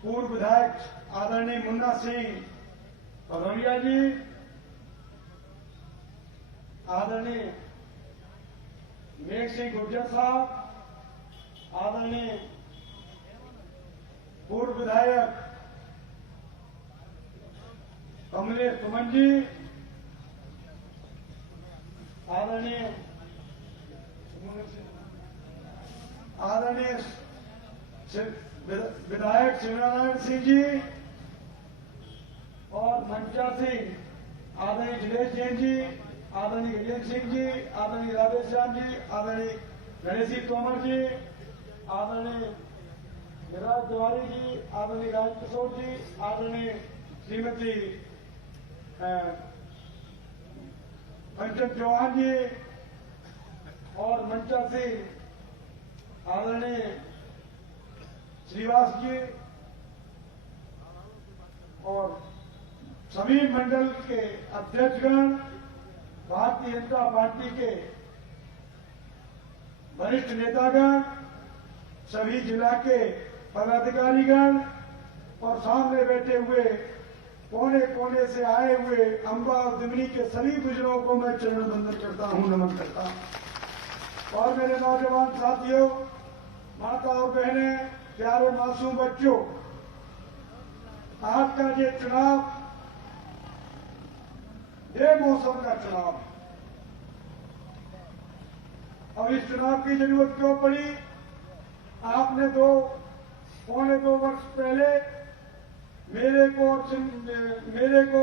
पूर्व विधायक आदरणीय मुन्ना सिंह भदौरिया जी, आदरणीय मेघ सिंह गुर्जर साहब, आदरणीय पूर्व विधायक कमलेश सुमन जी, आदरणीय विधायक शिवनारायण सिंह जी और मंचा सिंह, आदरणीय जिलेश जैन जी, आदरणीय गजेंद्र सिंह जी, आदरणीय राधेश्याम जी, आदरणीय गणेश सिंह तोमर जी, आदरणीय विराज तिवारी जी, आदरणीय राजकिशोर जी, आदरणीय श्रीमती पंचम चौहान जी और मंचा सिंह आदरणीय श्रीवास जी और सभी मंडल के अध्यक्षगण, भारतीय जनता पार्टी के वरिष्ठ नेतागण, सभी जिला के पदाधिकारीगण और सामने बैठे हुए कोने कोने से आए हुए अंबा और दिमनी के सभी बुजुर्गों को मैं चरण वंदन करता हूं, नमन करता हूं। और मेरे नौजवान साथियों, माता और बहनें, प्यारे मासूम बच्चों, आज का ये चुनाव बेमौसम का चुनाव है। और इस चुनाव की जरूरत क्यों पड़ी? आपने पौने दो वर्ष पहले मेरे को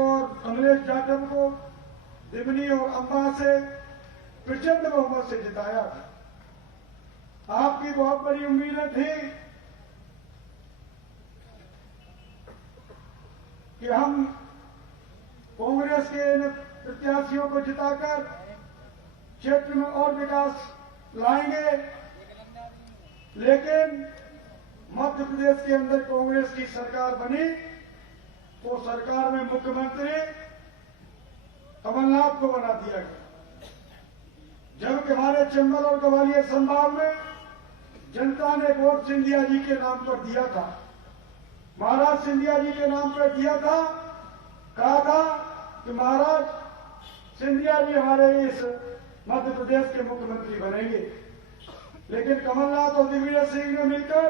और कमलेश जाटव को दिमनी और अंबा से प्रचंड बहुमत से जिताया था। आपकी बहुत बड़ी उम्मीदें थी कि हम कांग्रेस के प्रत्याशियों को जिताकर क्षेत्र में और विकास लाएंगे, लेकिन मध्य प्रदेश के अंदर कांग्रेस की सरकार बनी तो सरकार में मुख्यमंत्री कमलनाथ को बना दिया गया, जबकि हमारे चंबल और ग्वालियर संभाग में जनता ने वोट सिंधिया जी के नाम पर दिया था, महाराज सिंधिया जी के नाम पर दिया था। कहा था कि महाराज सिंधिया जी हमारे इस मध्य प्रदेश के मुख्यमंत्री बनेंगे, लेकिन कमलनाथ और दिग्विजय सिंह ने मिलकर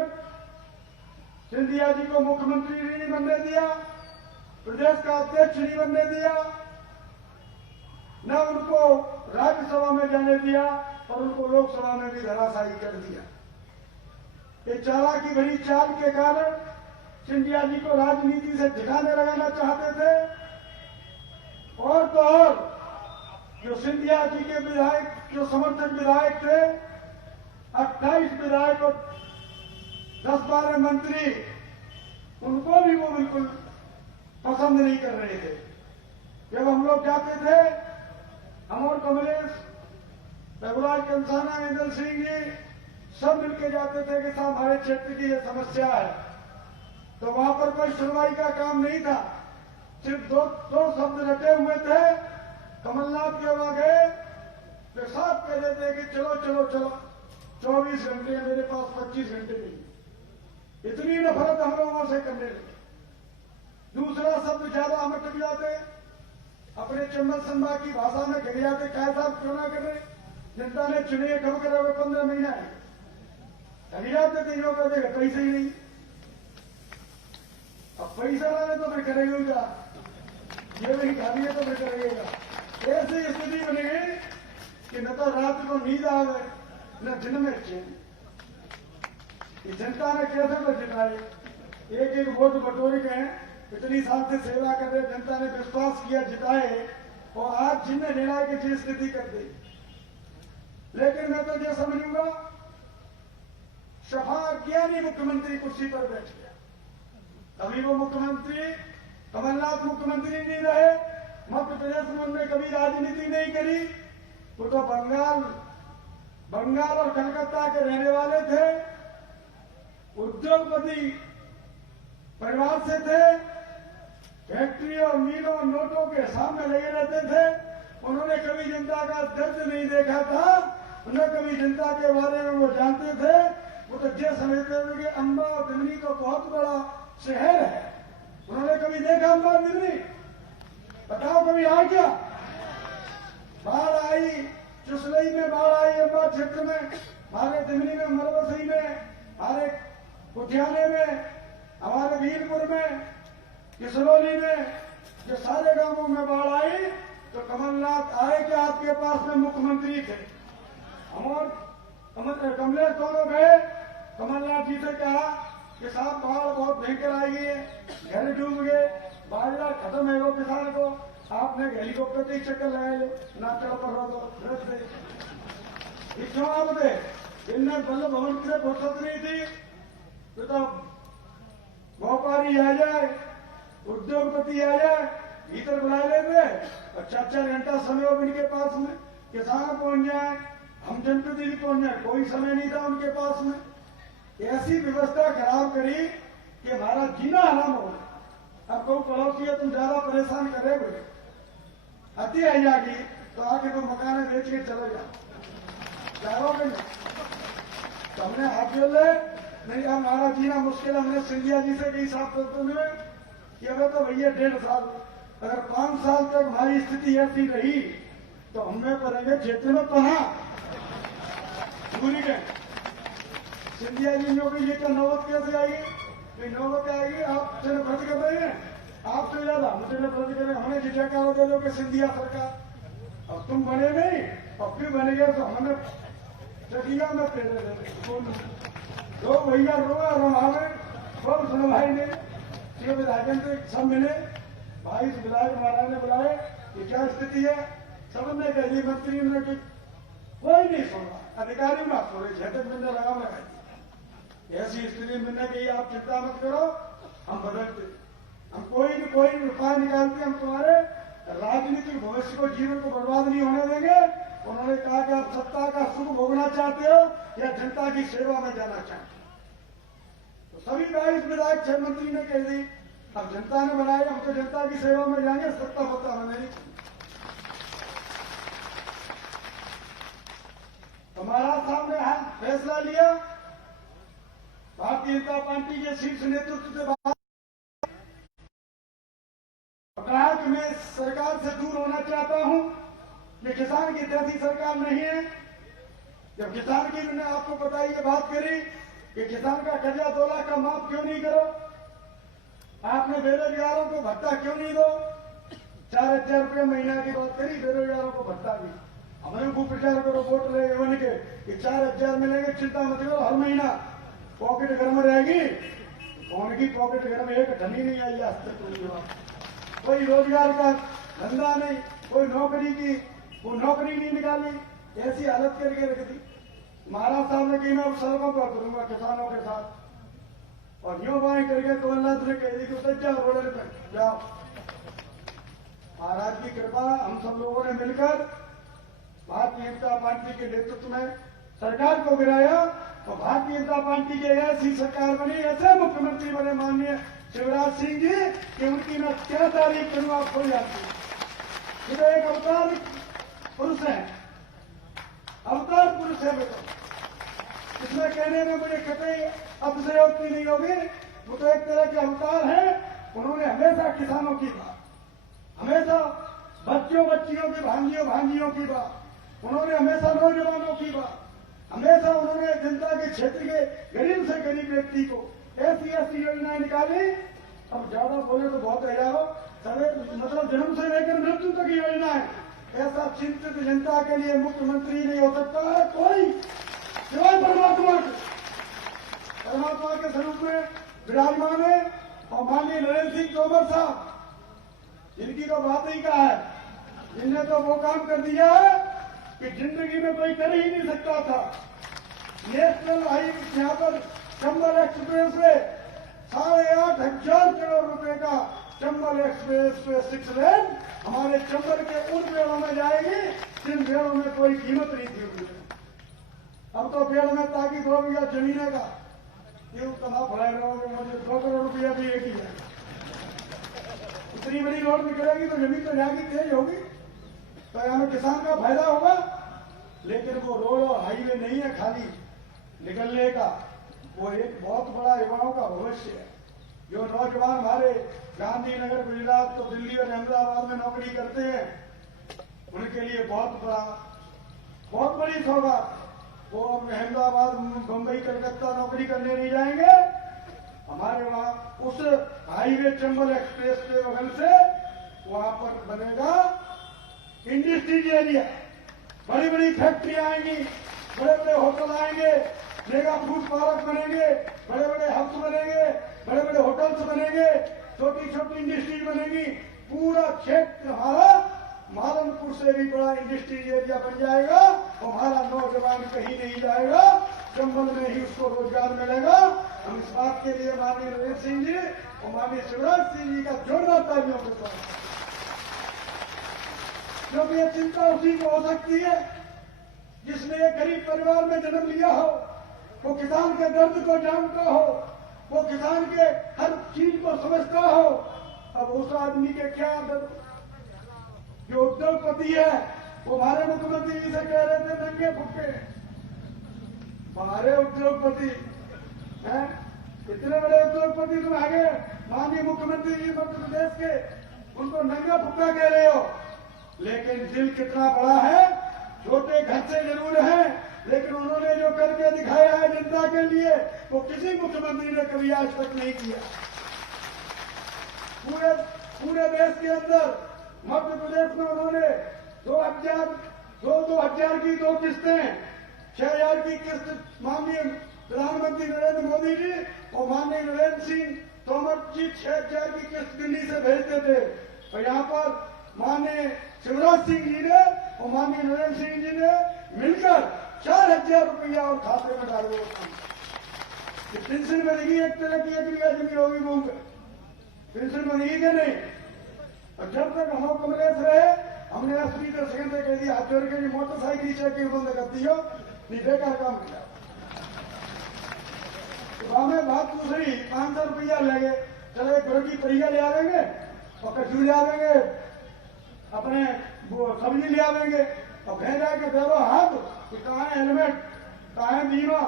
सिंधिया जी को मुख्यमंत्री नहीं बनने दिया, प्रदेश का अध्यक्ष नहीं बनने दिया, न उनको राज्यसभा में जाने दिया और उनको लोकसभा में भी धराशायी कर दिया। ये चालाकी भरी चाल के कारण सिंधिया जी को राजनीति से ठिकाने लगाना चाहते थे। और तो और जो सिंधिया जी के विधायक, जो समर्थक विधायक थे, 28 विधायक और 10-12 मंत्री, उनको भी वो बिल्कुल पसंद नहीं कर रहे थे। जब हम लोग जाते थे, हम और कमलेश, रघुराज कंसाना, इंदल सिंह जी सब मिलके जाते थे कि साहब हमारे क्षेत्र की ये समस्या है, तो वहां पर कोई सुनवाई का काम नहीं था, सिर्फ दो शब्द रटे हुए थे। कमलनाथ के वहां गए तो साफ कह देते कि चलो चलो चलो, 24 घंटे, मेरे पास 25 घंटे नहीं। इतनी नफरत हम लोगों से करने लगे। दूसरा शब्द ज्यादा हम टक जाते, अपने चंबल संभाग की भाषा में घिर जाते, क्या साहब क्यों ना कर रहे, जनता ने चुने कब करे हुए 15 महीना है, घिर जाते थे, जो कहते पैसे ही नहीं। अब पैसा लाने तो फिर करेगा क्या, ये नहीं खा लिए तो फिर करेगा। ऐसी स्थिति बनी गई कि न तो रात को नींद आ गए, न दिन में चैन। जनता ने कैसे तो जिताए, एक एक वोट बटोरी गए, इतनी साल से सेवा कर रहे, जनता ने विश्वास किया, जिताए, और आज जिन्हें निर्णायक की स्थिति कर दी। लेकिन मैं तो ये समझूंगा, सफा ज्ञानी मुख्यमंत्री कुर्सी पर बैठ गया। कभी वो मुख्यमंत्री कमलनाथ मुख्यमंत्री नहीं रहे, मध्य प्रदेश में उन्होंने कभी राजनीति नहीं करी, वो तो बंगाल और कलकत्ता के रहने वाले थे, उद्योगपति परिवार से थे, फैक्ट्री और मिलों और नोटों के सामने लगे रहते थे। उन्होंने कभी जनता का दर्द नहीं देखा था, उन्हें कभी जनता के बारे में वो जानते थे। वो तो ये समझते थे कि अंबा और दिमनी तो बहुत बड़ा शहर है। उन्होंने कभी देखा अंबार बिजली? बताओ कभी आ क्या? बाढ़ आई, चुसलई में बाढ़ आई, अंबार क्षेत्र में, हमारे दिमनी में, मरवसई में, हमारे कुठियाने में, हमारे वीरपुर में, किसरौली में, जो सारे गांवों में बाढ़ आई तो कमलनाथ आए कि आपके पास में मुख्यमंत्री थे। और कमलेश दोनों गए, कमलनाथ जी से कहा कि साहब बाढ़ बहुत भयंकर आई है, घर डूब गए, बाजरा खत्म है वो किसान को, आपने हेलीकॉप्टर के चक्कर लगाए लो, ना चढ़ पड़ रहा तो क्यों आप दे? इनने बल्लभ भवन से फुर्सत नहीं थी तो व्यापारी आ जाए, उद्योगपति आ जाए, भीतर बुला लेते और 4-4 घंटा समय हो इनके पास में, किसान पहुंच जाए, हम जनप्रतिनिधि पहुंच जाए, कोई समय नहीं था उनके पास में। ऐसी व्यवस्था खराब करी कि हमारा जीना हराम हो गया। अब कोई पड़ोसी है तुम ज्यादा परेशान करे बोले, अति आई जाएगी तो आके तुम मकान बेच के चले जाओ, जाओगे नहीं तो हमने हाथ जोड़ ले, नहीं हमारा जीना मुश्किल। हमने सिंधिया जी से कई साफ करते हुए कि अगर तो भैया 1.5 साल, अगर 5 साल तक हमारी स्थिति ऐसी रही तो हमें पड़ेंगे क्षेत्र में पना पूरी के। सिंधिया जी ने भी ये क्या नौबत कैसे आएगी? नौबत आएगी आप जनप्रति कर रहे हैं, आपसे ज्यादा हम जनप्रति कर रहे हैं। हमने जिज्ञा क्या दे दो कि सिंधिया सरकार, अब तुम बने नहीं और फिर बने गए तो हमने चटिया में पहले दो भैया रोआ रमावे सब सुनवाई ने ये विधायक सब मिले, भाई विधायक महाराज ने बुलाए कि क्या स्थिति है, सबने कही मंत्री ने कि कोई नहीं सुन रहा, अधिकारी ना सुन रहे, झटक मिलने लगाई। ऐसी स्थिति मिलने की आप चिंता मत करो, हम बदलते, हम कोई उपाय निकालते, हम तुम्हारे राजनीतिक भविष्य को, जीवन को बर्बाद नहीं होने देंगे। उन्होंने कहा कि आप सत्ता का सुख भोगना चाहते हो या जनता की सेवा में जाना चाहते हो? तो सभी 22 विधायक 6 मंत्री ने कह दी अब जनता ने बनाया, हम तो जनता की सेवा में जाएंगे, सत्ता में नहीं। हमारा सामने फैसला लिया भारतीय जनता पार्टी के शीर्ष नेतृत्व से बात कहा कि मैं सरकार से दूर होना चाहता हूं, ये किसान की जैसी सरकार नहीं है। जब किसान की मैंने आपको पता ये बात करी कि किसान का कर्जा 2 लाख का माफ क्यों नहीं करो, आपने बेरोजगारों को भत्ता क्यों नहीं दो, 4,000 रुपये महीना की बात करी, बेरोजगारों को भत्ता दी। हमें खूब प्रचार करो, वोट ले बन के कि 4,000 मिलेंगे, चिंता मत करो, हर महीना पॉकेट गर्म रहेगी। कौन की पॉकेट गर्म? एक ढनी नहीं आई आज तक, कोई रोजगार का धंधा नहीं, कोई नौकरी की वो नौकरी नहीं निकाली, ऐसी हालत करके रख दी। महाराज साहब ने कही मैं सड़कों पर करूंगा किसानों के साथ, और यूं बाएं करके कमलनाथ ने कह दी कि जाओ रोड पर जाओ। महाराज की कृपा, हम सब लोगों ने मिलकर भारतीय जनता पार्टी के नेतृत्व में सरकार को गिराया और भारतीय जनता पार्टी के ऐसी सरकार बनी, ऐसे मुख्यमंत्री बने माननीय शिवराज सिंह जी कि उनकी मैं क्या तारीफ करूं आपको जाती है। ये एक अवतार पुरुष है, अवतार पुरुष है बेटा, इसमें कहने में मुझे कतई अतिशयोक्ति नहीं होगी। वो तो एक तरह के अवतार है। उन्होंने हमेशा किसानों की बात, हमेशा बच्चों बच्चियों की, भांजियों की बात, उन्होंने हमेशा नौजवानों की बात, हमेशा उन्होंने जनता के क्षेत्र के गरीब से गरीब व्यक्ति को ऐसी योजनाएं निकाली। अब ज्यादा बोले तो बहुत रह जाओ, मतलब जन्म से लेकर मृत्यु तक की योजना है। ऐसा चिंतित जनता के लिए मुख्यमंत्री नहीं हो सकता है कोई, सिवाय परमात्मा के स्वरूप में विराजमान है। और माननीय नरेंद्र सिंह तोमर साहब, जिनकी तो बात ही का है, जिनने तो वो काम कर दिया है कि जिंदगी में कोई कर ही नहीं सकता था। नेशनल हाईवे यहाँ पर चंबल एक्सप्रेस वे 8,500 करोड़ रुपए का चंबल एक्सप्रेस वे 6 लेन हमारे चंबल के उन पेड़ों में जाएगी जिन पेड़ों में कोई कीमत नहीं थी उनकी। अब तो पेड़ में ताकि 2 बीघा जमीन का ये कमा फड़ाए रहोगे, मुझे 2 करोड़ रुपया भी एक ही है। इतनी बड़ी रोड निकलेगी तो जमीन तो जाएगी, तेज होगी, तो हमें किसान का फायदा होगा। लेकिन वो रोड और हाईवे नहीं है खाली निकलने का, वो एक बहुत बड़ा युवाओं का भविष्य है। जो नौजवान हमारे गांधीनगर, गुजरात तो दिल्ली और अहमदाबाद में नौकरी करते हैं, उनके लिए बहुत बड़ी सौगात। वो अब अहमदाबाद, बंबई, कलकत्ता नौकरी करने नहीं जाएंगे। हमारे वहां उस हाईवे चंबल एक्सप्रेस के बगल से वहां पर बनेगा इंडस्ट्रियल एरिया। बड़ी बड़ी फैक्ट्रियां आएंगी, बड़े बड़े होटल आएंगे, मेगा फूड पार्क बनेंगे, बड़े बड़े हब्स बनेंगे, बड़े बड़े होटल्स बनेंगे, छोटी छोटी इंडस्ट्री बनेगी। पूरा क्षेत्र हमारा मालनपुर से भी बड़ा इंडस्ट्रियल एरिया बन जाएगा। हमारा नौजवान कहीं नहीं जाएगा, चंबल में ही उसको रोजगार मिलेगा। हम इस बात के लिए माननीय नरेंद्र सिंह जी और माननीय शिवराज सिंह जी का जोरदार तालियों के साथ, क्योंकि ये चिंता उसी को हो सकती है जिसने एक गरीब परिवार में जन्म लिया हो, वो किसान के दर्द को जानता हो, वो किसान के हर चीज को समझता हो। अब उस आदमी के क्या दर्द, जो उद्योगपति है, वो हमारे मुख्यमंत्री जी से कह रहे थे नंगे फुक्के, हमारे उद्योगपति हैं, इतने बड़े उद्योगपति तुम आगे माननीय मुख्यमंत्री जी मध्य प्रदेश के, उनको नंगा फुक्का कह रहे हो। लेकिन दिल कितना बड़ा है। छोटे घर से जरूर है, लेकिन उन्होंने जो करके दिखाया है जनता के लिए, वो किसी मुख्यमंत्री ने कभी आज तक नहीं किया। पूरे देश के अंदर मध्य प्रदेश में उन्होंने 2000 की 2 किस्तें, 6000 की किस्त माननीय प्रधानमंत्री नरेंद्र मोदी जी और माननीय नरेंद्र सिंह तोमर जी 6000 की किस्त दिल्ली से भेजते थे। और यहाँ पर माननीय शिवराज सिंह जी ने और माननीय नरेंद्र सिंह जी ने मिलकर 4000 रुपया और खाते में डाल दिया। पेंशन बनेगी, एक तरह की एक बीघा जमीन होगी मूंग, पेंशन बनेगी क्या नहीं। और जब तक हम कांग्रेस रहे, हमने एसपी से सेकेंड कह दिया, हाथ जोड़ के मोटरसाइकिल चेकिंग बंद कर दी हो, नहीं बेकार काम किया। तो हमें बात दूसरी, 500 रुपया लगे, चलो एक घर की परिया ले आवेंगे और कचू ले आवेंगे, अपने वो सब्जी ले आवेंगे और कह जाके दे दो हाथ कि कहाँ है हेलमेट, कहाँ है बीमा,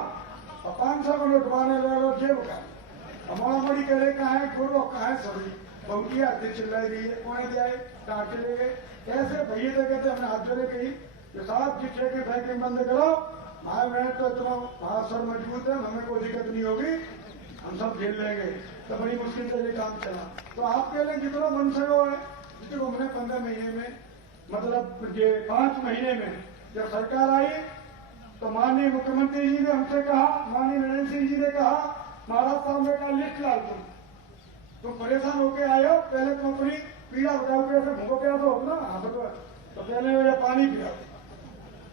और 500 को लुटवाने ले लो जेब का। हमारा बड़ी कह रहे कहाँ है छोड़ो, कहाँ है सब्जी, बहुटी आती चिल्लाई रही है, कौन दिया कहाँ चले गए। ऐसे भैया तो कहते हमने हाथ जोड़े कही कि साहब जी ठेके फैक्ट्री बंद करो, भाई मैं तो इतना हाथ सर मजबूत है, हमें कोई दिक्कत नहीं होगी, हम सब झेल लेंगे। तो बड़ी मुश्किल से ये काम चला। तो आपके लिए जितना बन सको है, जिसको हमने 15 महीने में, मतलब ये 5 महीने में जब सरकार आई, तो माननीय मुख्यमंत्री जी ने हमसे कहा, माननीय नरेंद्र सिंह जी ने कहा, महाराज साहब ने कहा लिस्ट ला तुम परेशान होके आए हो, पहले तुम अपनी पीड़ा बताओ, कैसे भूखो प्यास हो ना, तो पहले ये पानी पिया।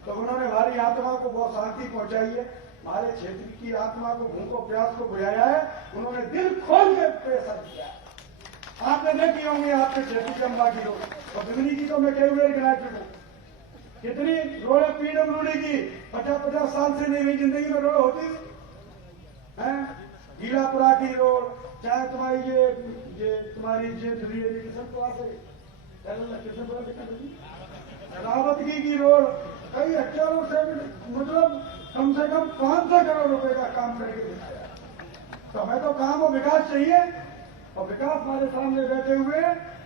तो उन्होंने हमारी आत्मा को बहुत शांति पहुंचाई है, हमारे क्षेत्र की आत्मा को, भूखो प्यास को बुझाया है। उन्होंने दिल खोल के प्रेशर दिया। आपने नहीं किया होंगे आपके क्षेत्र की अम्बा की रोड, और बिजली की तो मैं कई बार गिरा चुका हूं। कितनी रोड है पीडब्ल्यूडी की, 50-50 साल से नहीं हुई, जिंदगी में रोड होती है। गीलापुरा की रोड, चाहे तुम्हारी ये तुम्हारी रावतगी की रोड, कई हजारों से मतलब कम से कम 500 करोड़ रुपए का काम करके दिखाया। तो हमें तो काम और विकास चाहिए, और विकास हमारे सामने बैठे हुए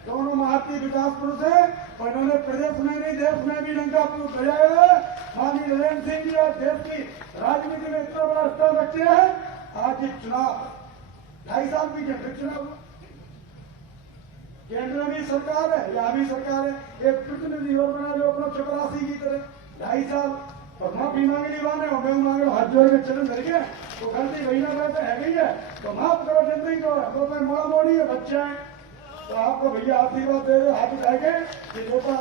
दोनों महाती विकास पुरुष है, और इन्होंने प्रदेश में नहीं देश में भी लंका पुरुष बजाया है। माननीय नरेंद्र सिंह जी आज देश की राजनीति में इतना बड़ा स्तर रखते हैं। आज ये चुनाव 2.5 साल भी फिर चुनाव, केंद्र में भी सरकार है, यहाँ भी सरकार है, एक प्रतिनिधि और बना लो अपना चपरासी की तरह 2.5 साल, और माफी मांगे नहीं माने, और मैं मांगे हाथ जोड़ के चलन करके, तो गलती वही ना वैसे है गई है, तो माफ करो जिंदगी को, हम लोग मोड़ा मोड़ी है, बच्चे हैं, तो आपको भैया आशीर्वाद दे दो, हाथ उठाएंगे कि बेटा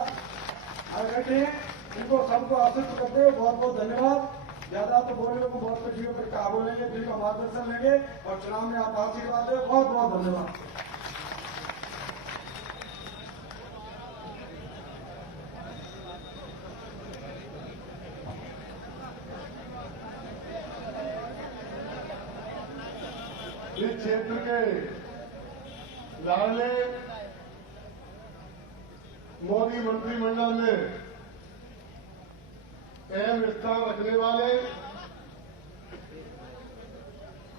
आगे बैठे हैं, इनको सबको आशीर्वाद करते हो। बहुत बहुत धन्यवाद। ज्यादा तो बोलने को बहुत कुछ पर कहा बोलेंगे, दिल का मार्गदर्शन लेंगे, और चुनाव में आप आशीर्वाद दे। बहुत बहुत धन्यवाद। इस क्षेत्र के लाडले मोदी मंत्रिमंडल में अहम स्थान रखने वाले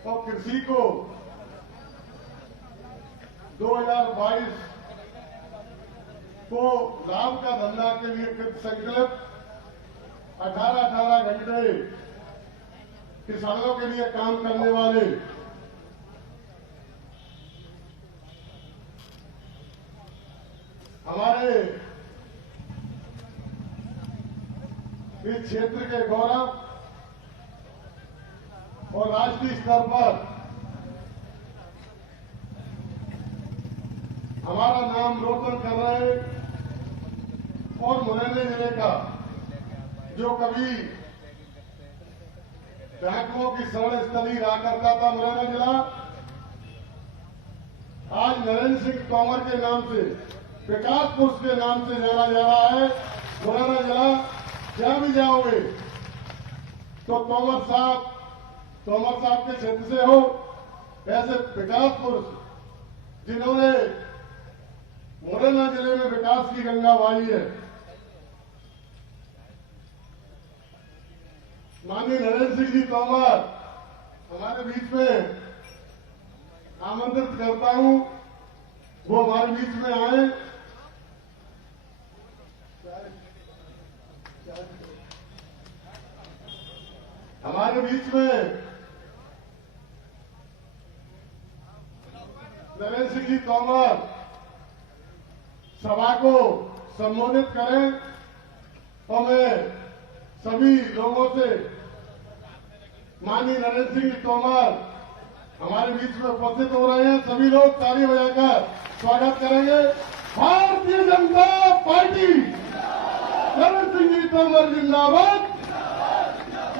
और कृषि को 2022 को लाभ का धंधा के लिए कृत संकल्प 18-18 घंटे किसानों के लिए काम करने वाले हमारे इस क्षेत्र के गौरव और राष्ट्रीय स्तर पर हमारा नाम रोशन कर रहे और मुरैना जिले का जो कभी बैंकों की शरण स्थली रहा करता था मुरैना जिला, आज नरेंद्र सिंह तोमर के नाम से, विकास पुरुष के नाम से जाना जा रहा है। मुरैना जिला जहां भी जाओगे तो तोमर साहब के क्षेत्र से हो, ऐसे विकास पुरुष जिन्होंने मुरैना जिले में विकास की गंगा बहाई है, माननीय नरेंद्र सिंह जी तोमर हमारे बीच में आमंत्रित करता हूं, वो हमारे बीच में आए। हमारे बीच में नरेंद्र सिंह जी तोमर सभा को संबोधित करें और मैं सभी लोगों से माननीय नरेंद्र सिंह तोमर हमारे बीच में उपस्थित हो रहे हैं, सभी लोग ताली बजाकर स्वागत करेंगे। भारतीय जनता पार्टी नरेंद्र सिंह जी तोमर जिंदाबाद,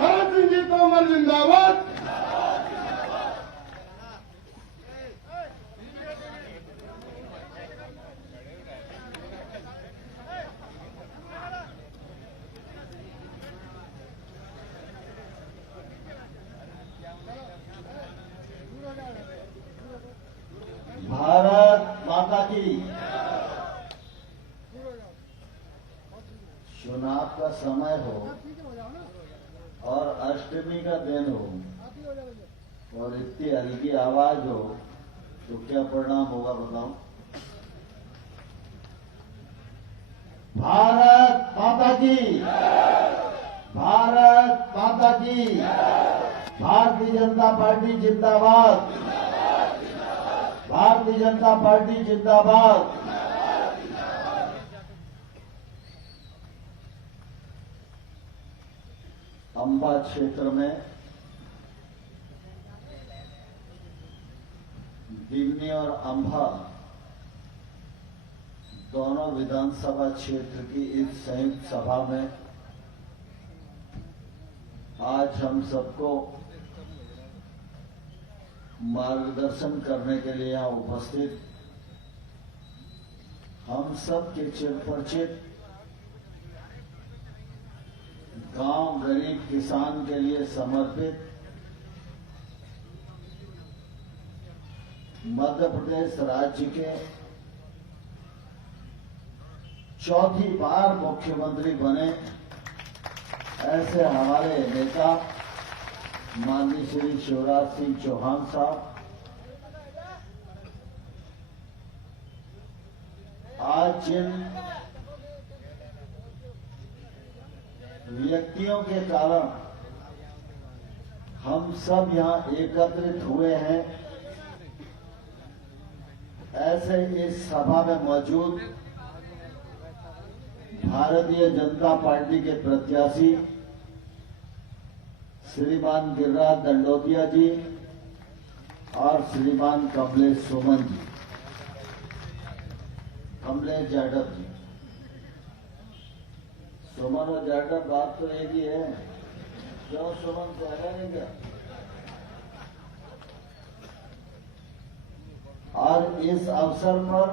नरेंद्र सिंह जी तोमर जिंदाबाद। भारत माता की। चुनाव का समय हो और अष्टमी का दिन हो और इतनी हल्की आवाज हो तो क्या परिणाम होगा बताओ। भारत माता की, भारत माता की। भारतीय जनता पार्टी जिंदाबाद, भारतीय जनता पार्टी जिंदाबाद। अंबा क्षेत्र में दिमनी और अंबा दोनों विधानसभा क्षेत्र की इस संयुक्त सभा में आज हम सबको मार्गदर्शन करने के लिए यहाँ उपस्थित हम सब के चिरपरिचित गांव गरीब किसान के लिए समर्पित मध्य प्रदेश राज्य के चौथी बार मुख्यमंत्री बने ऐसे हमारे नेता माननीय श्री शिवराज सिंह चौहान साहब आज जिन व्यक्तियों के कारण हम सब यहां एकत्रित हुए हैं, ऐसे इस सभा में मौजूद भारतीय जनता पार्टी के प्रत्याशी श्रीमान गिरिराज दंडोतिया जी और श्रीमान कमलेश सुमन जी, कमलेश जाटव जी। सुमन और जाटव बात तो एक ही है, क्यों सुमन को है नहीं क्या? और इस अवसर पर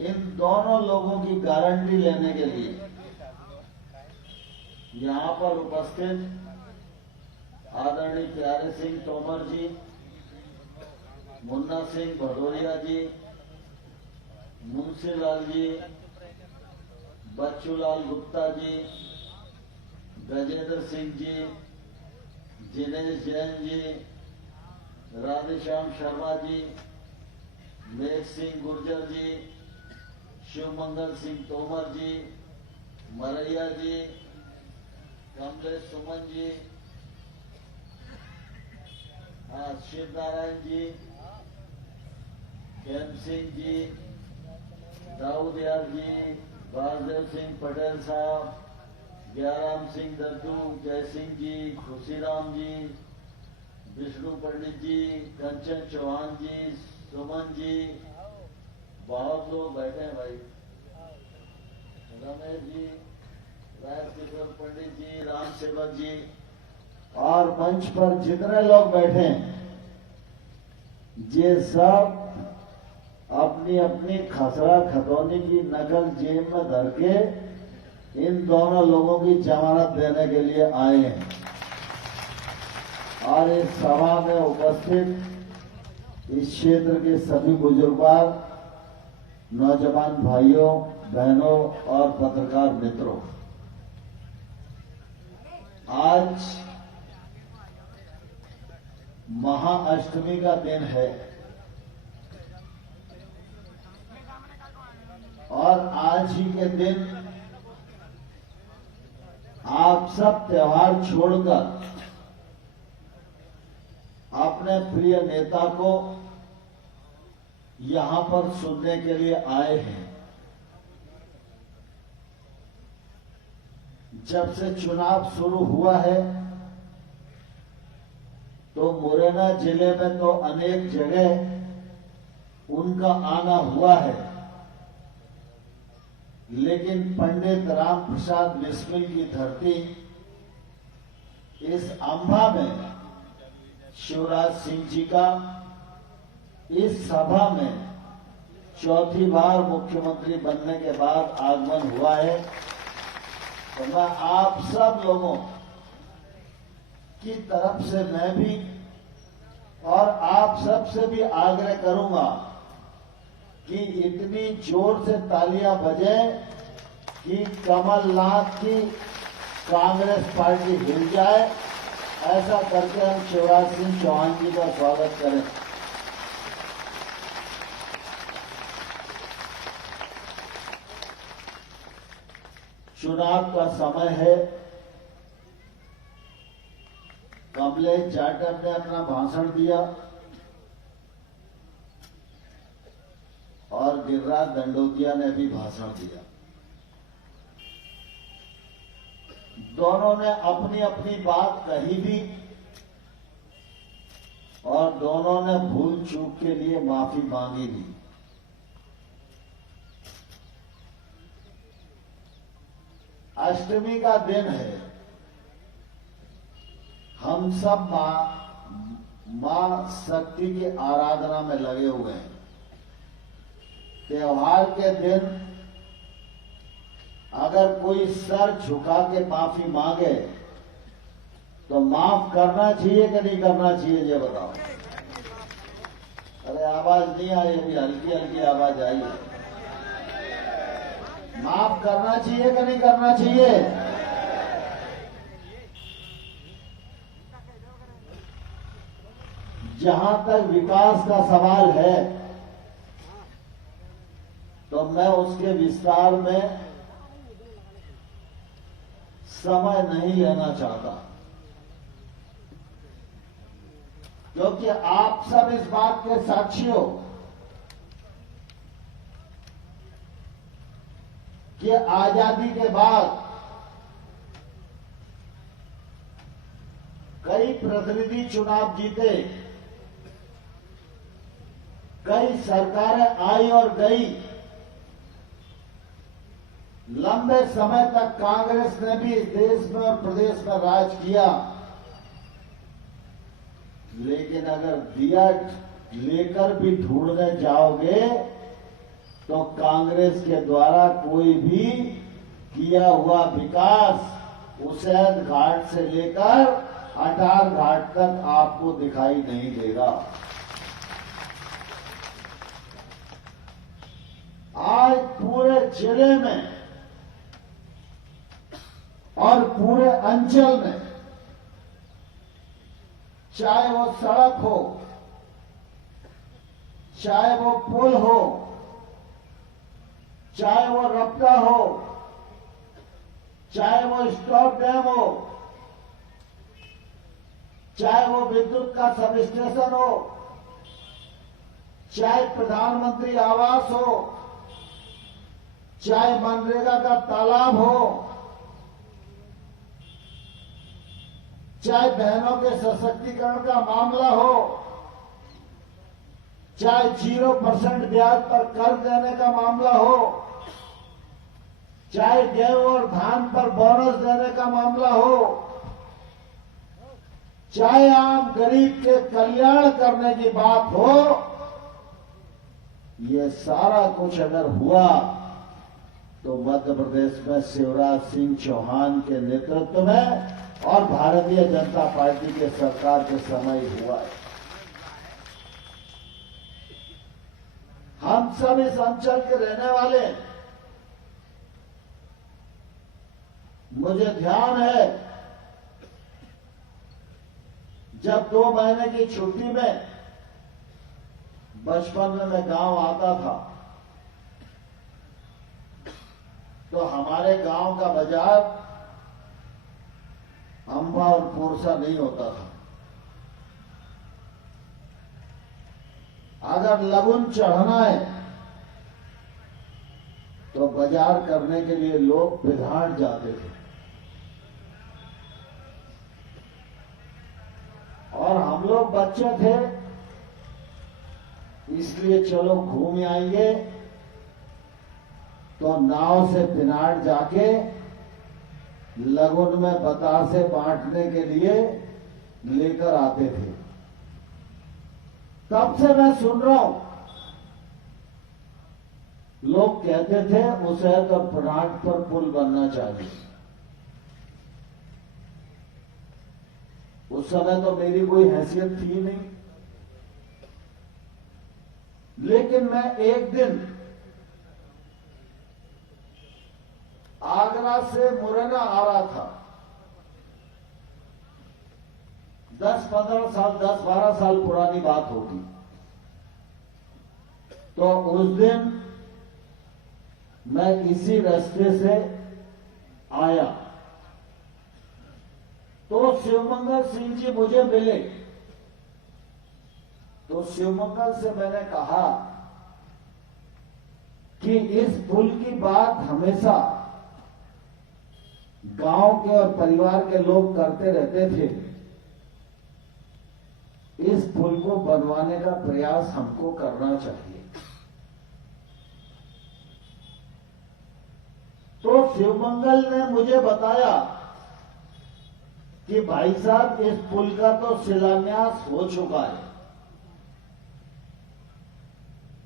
इन दोनों लोगों की गारंटी लेने के लिए यहाँ पर उपस्थित आदरणीय प्यारे सिंह तोमर जी, मुन्ना सिंह भदौरिया जी, मुंशी लाल जी, बच्चूलाल गुप्ता जी, गजेंद्र सिंह जी, जिनेश जैन जी, राधेश्याम शर्मा जी, मेघ सिंह गुर्जर जी, शिवमंगल सिंह तोमर जी, मरैया जी, कमलेश सुमन जी, शिव नारायण जी, खेम सिंह जी, दाऊद यार जी, वासुदेव सिंह पटेल साहब, ग्याराम सिंह दद्दू, जय सिंह जी, खुशीराम जी, विष्णु पंडित जी, कंचन चौहान जी, सुमन जी, बहुत लोग बैठे हैं भाई, रमेश जी, राजकिशोर पंडित जी, राम सेवक जी, और मंच पर जितने लोग बैठे हैं ये सब अपनी अपनी खसरा खतौनी की नकल जेब में धर के इन दोनों लोगों की जमानत देने के लिए आए हैं। और इस सभा में उपस्थित इस क्षेत्र के सभी बुजुर्गवार, नौजवान भाइयों बहनों और पत्रकार मित्रों, आज महाअष्टमी का दिन है और आज ही के दिन आप सब त्योहार छोड़कर अपने प्रिय नेता को यहां पर सुनने के लिए आए हैं। जब से चुनाव शुरू हुआ है तो मुरैना जिले में तो अनेक जगह उनका आना हुआ है, लेकिन पंडित राम प्रसाद बिस्मिल की धरती इस अंबा में शिवराज सिंह जी का इस सभा में चौथी बार मुख्यमंत्री बनने के बाद आगमन हुआ है। तो मैं आप सब लोगों की तरफ से मैं भी और आप सब से भी आग्रह करूंगा कि इतनी जोर से तालियां बजे कि कमलनाथ की कांग्रेस पार्टी हिल जाए। ऐसा करके हम शिवराज सिंह चौहान जी का स्वागत करें। चुनाव का समय है। कमलेश जाटव ने अपना भाषण दिया और गिरिराज दंडोतिया ने भी भाषण दिया। दोनों ने अपनी अपनी बात कही भी और दोनों ने भूल चूक के लिए माफी मांगी भी। अष्टमी का दिन है। हम सब मां शक्ति की आराधना में लगे हुए हैं। त्योहार के दिन अगर कोई सर झुका के माफी मांगे तो माफ करना चाहिए कि नहीं करना चाहिए, ये बताओ। अरे आवाज नहीं आई, अभी हल्की हल्की आवाज आई है। माफ करना चाहिए कि नहीं करना चाहिए? जहां तक विकास का सवाल है तो मैं उसके विस्तार में समय नहीं लेना चाहता, क्योंकि आप सब इस बात के साक्षी हो कि आजादी के बाद कई प्रतिनिधि चुनाव जीते, कई सरकारें आई और गई। लंबे समय तक कांग्रेस ने भी इस देश में और प्रदेश में राज किया, लेकिन अगर दिया लेकर भी ढूंढने जाओगे तो कांग्रेस के द्वारा कोई भी किया हुआ विकास उसैद घाट से लेकर अटार घाट तक आपको दिखाई नहीं देगा। आज पूरे जिले में और पूरे अंचल में, चाहे वो सड़क हो, चाहे वो पुल हो, चाहे वो रपटा हो, चाहे वो स्टॉप डैम हो, चाहे वो विद्युत का सब स्टेशन हो, चाहे प्रधानमंत्री आवास हो, चाहे मनरेगा का तालाब हो, चाहे बहनों के सशक्तिकरण का मामला हो, चाहे 0% ब्याज पर कर्ज देने का मामला हो, चाहे गेहूं और धान पर बोनस देने का मामला हो, चाहे आम गरीब के कल्याण करने की बात हो, ये सारा कुछ अगर हुआ तो मध्य प्रदेश में शिवराज सिंह चौहान के नेतृत्व में और भारतीय जनता पार्टी के सरकार के समय हुआ है। हम सब इस अंचल के रहने वाले, मुझे ध्यान है जब 2 महीने की छुट्टी में बचपन में मैं गांव आता था तो हमारे गांव का बाजार अंबा और पोरसा नहीं होता था। अगर लगुन चढ़ना है तो बाजार करने के लिए लोग बिधाड़ जाते थे और हम लोग बच्चे थे, इसलिए चलो घूम आएंगे तो नाव से पिनाट जाके लगुन में बतासे बांटने के लिए लेकर आते थे। तब से मैं सुन रहा हूं, लोग कहते थे उसे तो पिनाट पर पुल बनना चाहिए। उस समय तो मेरी कोई हैसियत थी नहीं, लेकिन मैं एक दिन आगरा से मुरैना आ रहा था। 10-15 साल, 10-12 साल पुरानी बात होगी। तो उस दिन मैं इसी रास्ते से आया तो शिवमंगल सिंह जी मुझे मिले। तो शिवमंगल से मैंने कहा कि इस पुल की बात हमेशा गांव के और परिवार के लोग करते रहते थे, इस पुल को बनवाने का प्रयास हमको करना चाहिए। तो शिवमंगल ने मुझे बताया कि भाई साहब इस पुल का तो शिलान्यास हो चुका है।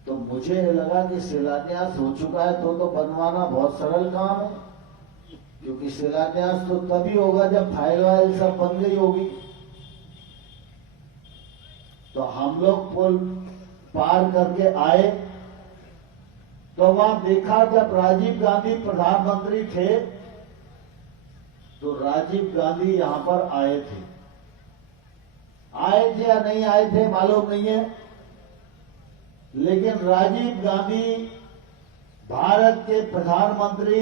तो मुझे लगा कि शिलान्यास हो चुका है तो बनवाना बहुत सरल काम है, क्योंकि शिलान्यास तो तभी होगा जब फाइल वाइल सब बन गई होगी। तो हम लोग पुल पार करके आए तो वहां देखा जब राजीव गांधी प्रधानमंत्री थे तो राजीव गांधी यहां पर आए थे। आए थे या नहीं आए थे मालूम नहीं है, लेकिन राजीव गांधी भारत के प्रधानमंत्री,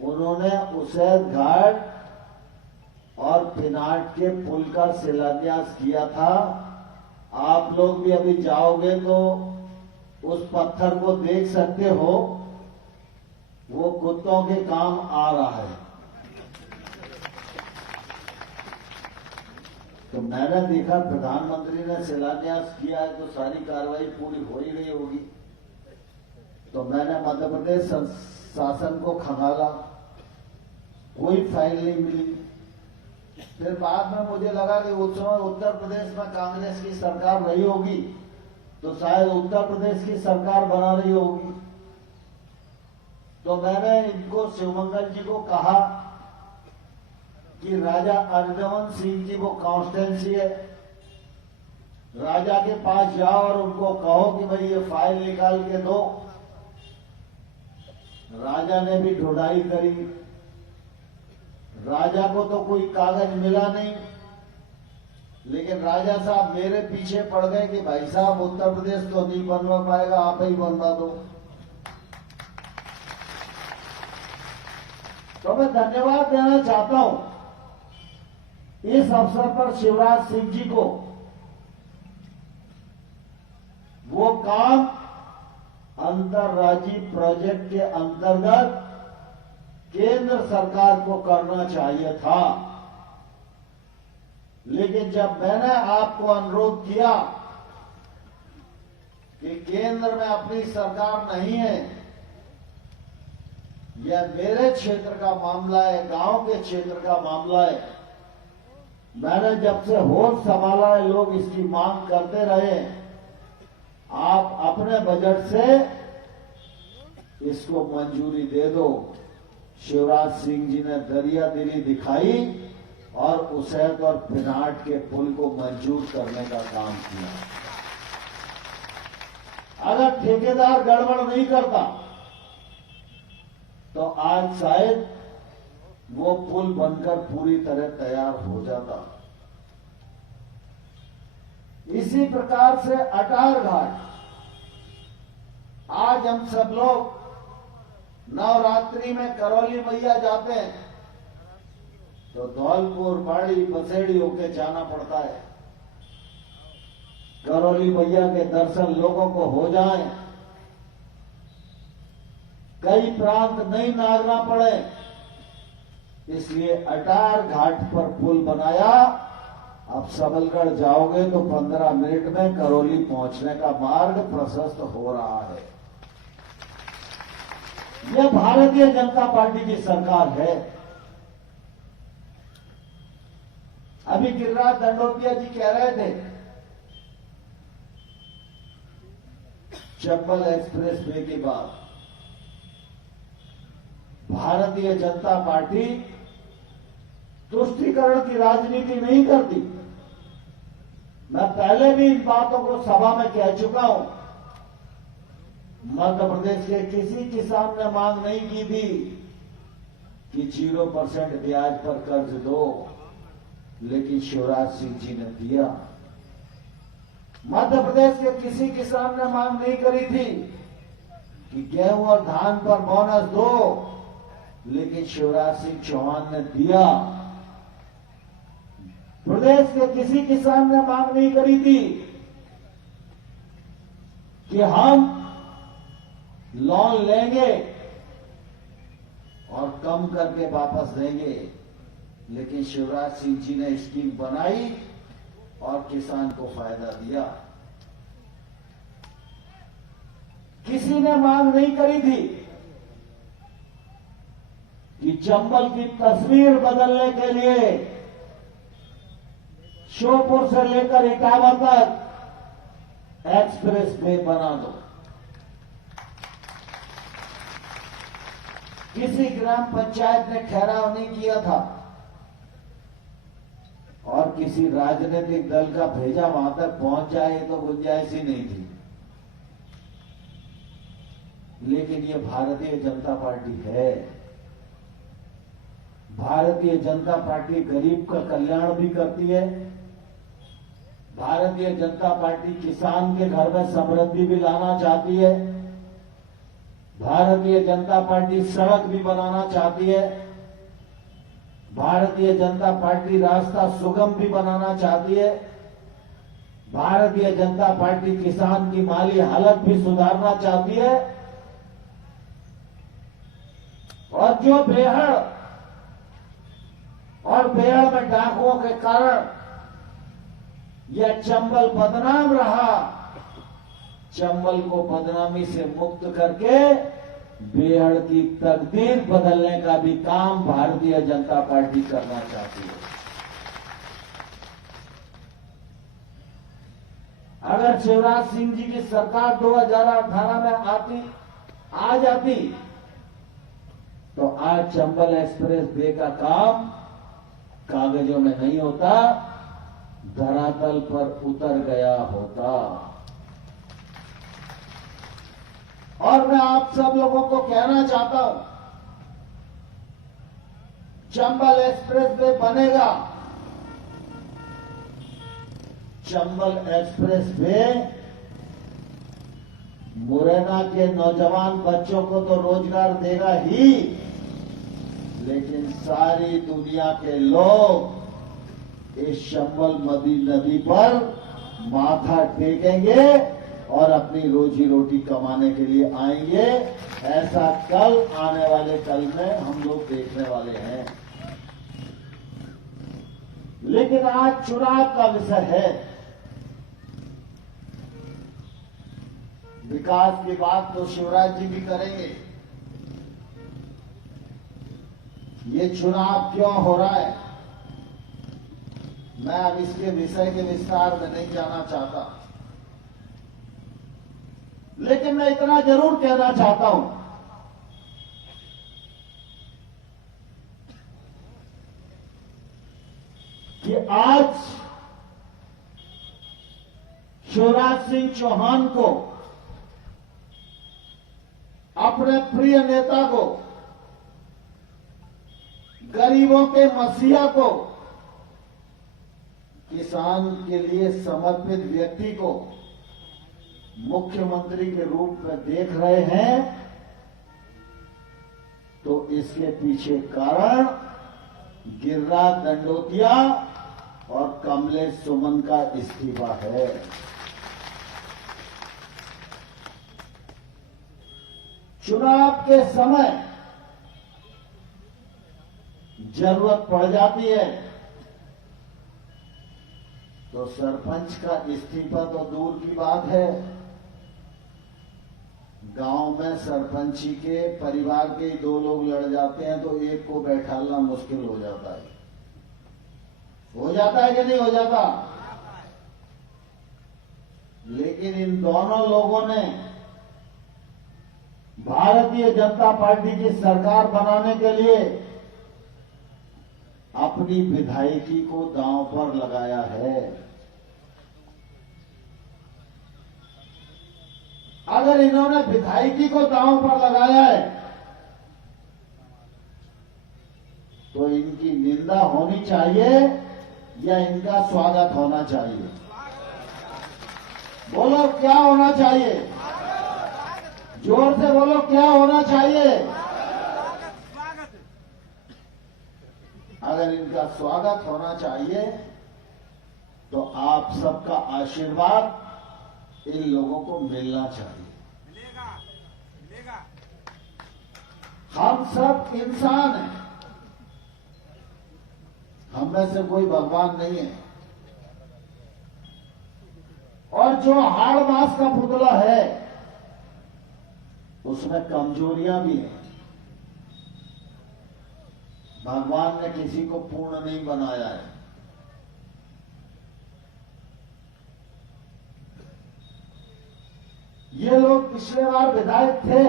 उन्होंने उसैद घाट और पिनाट के पुल का शिलान्यास किया था। आप लोग भी अभी जाओगे तो उस पत्थर को देख सकते हो, वो कुत्तों के काम आ रहा है। तो मैंने देखा प्रधानमंत्री ने शिलान्यास किया है तो सारी कार्रवाई पूरी हो ही गई होगी। तो मैंने मध्य प्रदेश शासन को खंगाला, कोई फाइल नहीं मिली। फिर बाद में मुझे लगा कि उस समय उत्तर प्रदेश में कांग्रेस की सरकार रही होगी तो शायद उत्तर प्रदेश की सरकार बना रही होगी। तो मैंने इनको शिवमंगल जी को कहा कि राजा अर्जमन सिंह जी वो कॉन्स्टेंसी है, राजा के पास जाओ और उनको कहो कि भाई ये फाइल निकाल के दो। राजा ने भी ढूंढाई करी, राजा को तो कोई कागज मिला नहीं। लेकिन राजा साहब मेरे पीछे पड़ गए कि भाई साहब उत्तर प्रदेश तो नहीं बनवा पाएगा, आप ही बनवा दो। तो मैं धन्यवाद देना चाहता हूं इस अवसर पर शिवराज सिंह जी को। वो काम अंतर्राज्यीय प्रोजेक्ट के अंतर्गत केंद्र सरकार को करना चाहिए था, लेकिन जब मैंने आपको अनुरोध किया कि केंद्र में अपनी सरकार नहीं है, यह मेरे क्षेत्र का मामला है, गांव के क्षेत्र का मामला है, मैंने जब से होश संभाला है लोग इसकी मांग करते रहे, आप अपने बजट से इसको मंजूरी दे दो। शिवराज सिंह जी ने दरिया दिली दिखाई और उसैत और पिनाट के पुल को मंजूर करने का काम किया। अगर ठेकेदार गड़बड़ नहीं करता तो आज शायद वो पुल बनकर पूरी तरह तैयार हो जाता। इसी प्रकार से अटार घाट, आज हम सब लोग नवरात्रि में करौली मैया जाते हैं तो धौलपुर, बाड़ी, बसेड़ी होके जाना पड़ता है। करौली मैया के दर्शन लोगों को हो जाएं, कई प्रांत नहीं नागना पड़े, इसलिए अटार घाट पर पुल बनाया। अब सबलगढ़ जाओगे तो 15 मिनट में करौली पहुंचने का मार्ग प्रशस्त हो रहा है। यह भारतीय जनता पार्टी की सरकार है। अभी गिरिराज दंडोतिया जी कह रहे थे चंबल एक्सप्रेस वे की बात। भारतीय जनता पार्टी तुष्टीकरण की राजनीति नहीं करती। मैं पहले भी इन बातों को सभा में कह चुका हूं। मध्य प्रदेश के किसी किसान ने मांग नहीं की थी कि 0% ब्याज पर कर्ज दो, लेकिन शिवराज सिंह जी ने दिया। मध्य प्रदेश के किसी किसान ने मांग नहीं करी थी कि गेहूं और धान पर बोनस दो, लेकिन शिवराज सिंह चौहान ने दिया। प्रदेश के किसी किसान ने मांग नहीं करी थी कि हम लोन लेंगे और कम करके वापस देंगे, लेकिन शिवराज सिंह जी ने स्कीम बनाई और किसान को फायदा दिया। किसी ने मांग नहीं करी थी कि चंबल की तस्वीर बदलने के लिए श्योपुर से लेकर इटावा तक एक्सप्रेस वे बना दो। किसी ग्राम पंचायत ने ठहराव नहीं किया था और किसी राजनीतिक दल का भेजा वहां तक पहुंच जाए तो गुंजाइश ही नहीं थी। लेकिन ये भारतीय जनता पार्टी है। भारतीय जनता पार्टी गरीब का कल्याण भी करती है। भारतीय जनता पार्टी किसान के घर में समृद्धि भी लाना चाहती है। भारतीय जनता पार्टी सड़क भी बनाना चाहती है। भारतीय जनता पार्टी रास्ता सुगम भी बनाना चाहती है। भारतीय जनता पार्टी किसान की माली हालत भी सुधारना चाहती है। और जो बेहड़ और बेहड़ में डाकुओं के कारण यह चंबल बदनाम रहा, चंबल को बदनामी से मुक्त करके बेहड़ की तकदीर बदलने का भी काम भारतीय जनता पार्टी करना चाहती है। अगर शिवराज सिंह जी की सरकार 2018 में आ जाती तो आज चंबल एक्सप्रेस वे का काम कागजों में नहीं होता, धरातल पर उतर गया होता। और मैं आप सब लोगों को कहना चाहता हूं, चंबल एक्सप्रेस वे बनेगा चंबल एक्सप्रेस वे मुरैना के नौजवान बच्चों को तो रोजगार देगा ही, लेकिन सारी दुनिया के लोग इस चंबल नदी पर माथा टेकेंगे और अपनी रोजी रोटी कमाने के लिए आएंगे। ऐसा कल आने वाले कल में हम लोग देखने वाले हैं। लेकिन आज चुनाव का विषय है। विकास की बात तो शिवराज जी भी करेंगे। ये चुनाव क्यों हो रहा है, मैं अब इसके विषय के विस्तार में नहीं जाना चाहता, लेकिन मैं इतना जरूर कहना चाहता हूं कि आज शिवराज सिंह चौहान को, अपने प्रिय नेता को, गरीबों के मसीहा को, किसान के लिए समर्पित व्यक्ति को मुख्यमंत्री के रूप में देख रहे हैं, तो इसके पीछे कारण गिरिराज दंडोतिया और कमलेश सुमन का इस्तीफा है। चुनाव के समय जरूरत पड़ जाती है तो सरपंच का इस्तीफा तो दूर की बात है, गांव में सरपंची के परिवार के ही 2 लोग लड़ जाते हैं तो एक को बैठाना मुश्किल हो जाता है। हो जाता है कि नहीं हो जाता? लेकिन इन दोनों लोगों ने भारतीय जनता पार्टी की सरकार बनाने के लिए अपनी विधायकी को दांव पर लगाया है। अगर इन्होंने विधायकी को दांव पर लगाया है तो इनकी निंदा होनी चाहिए या इनका स्वागत होना चाहिए? बोलो क्या होना चाहिए? जोर से बोलो क्या होना चाहिए? अगर इनका स्वागत होना चाहिए तो आप सबका आशीर्वाद इन लोगों को मिलना चाहिए। मिलेगा। हम सब इंसान हैं, हम में से कोई भगवान नहीं है, और जो हाड़ मांस का पुतला है उसमें कमजोरियां भी हैं। भगवान ने किसी को पूर्ण नहीं बनाया है। ये लोग पिछले बार विधायक थे,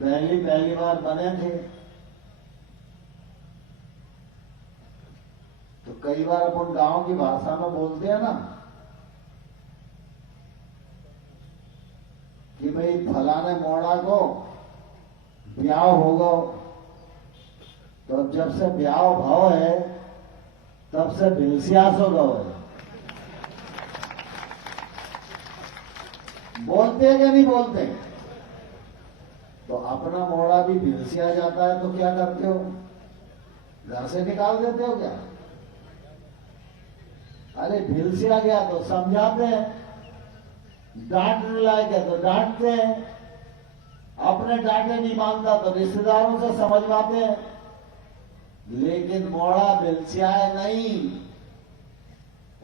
पहली बार बने थे, तो कई बार अपन गांव की भाषा में बोलते हैं ना कि भाई फलाने मोड़ा को ब्याह होगा, तो जब से ब्याह भाव है तब से भिलसियास होगा। बोलते हैं कि नहीं बोलते? तो अपना मोड़ा भी भिलसिया जाता है तो क्या करते हो? घर से निकाल देते हो क्या? अरे भिलसिया गया तो समझाते हैं, डांटने लायक है तो डांटते हैं, अपने डांटे नहीं मानता तो रिश्तेदारों से समझवाते हैं। लेकिन मोड़ा भिलसियाए नहीं,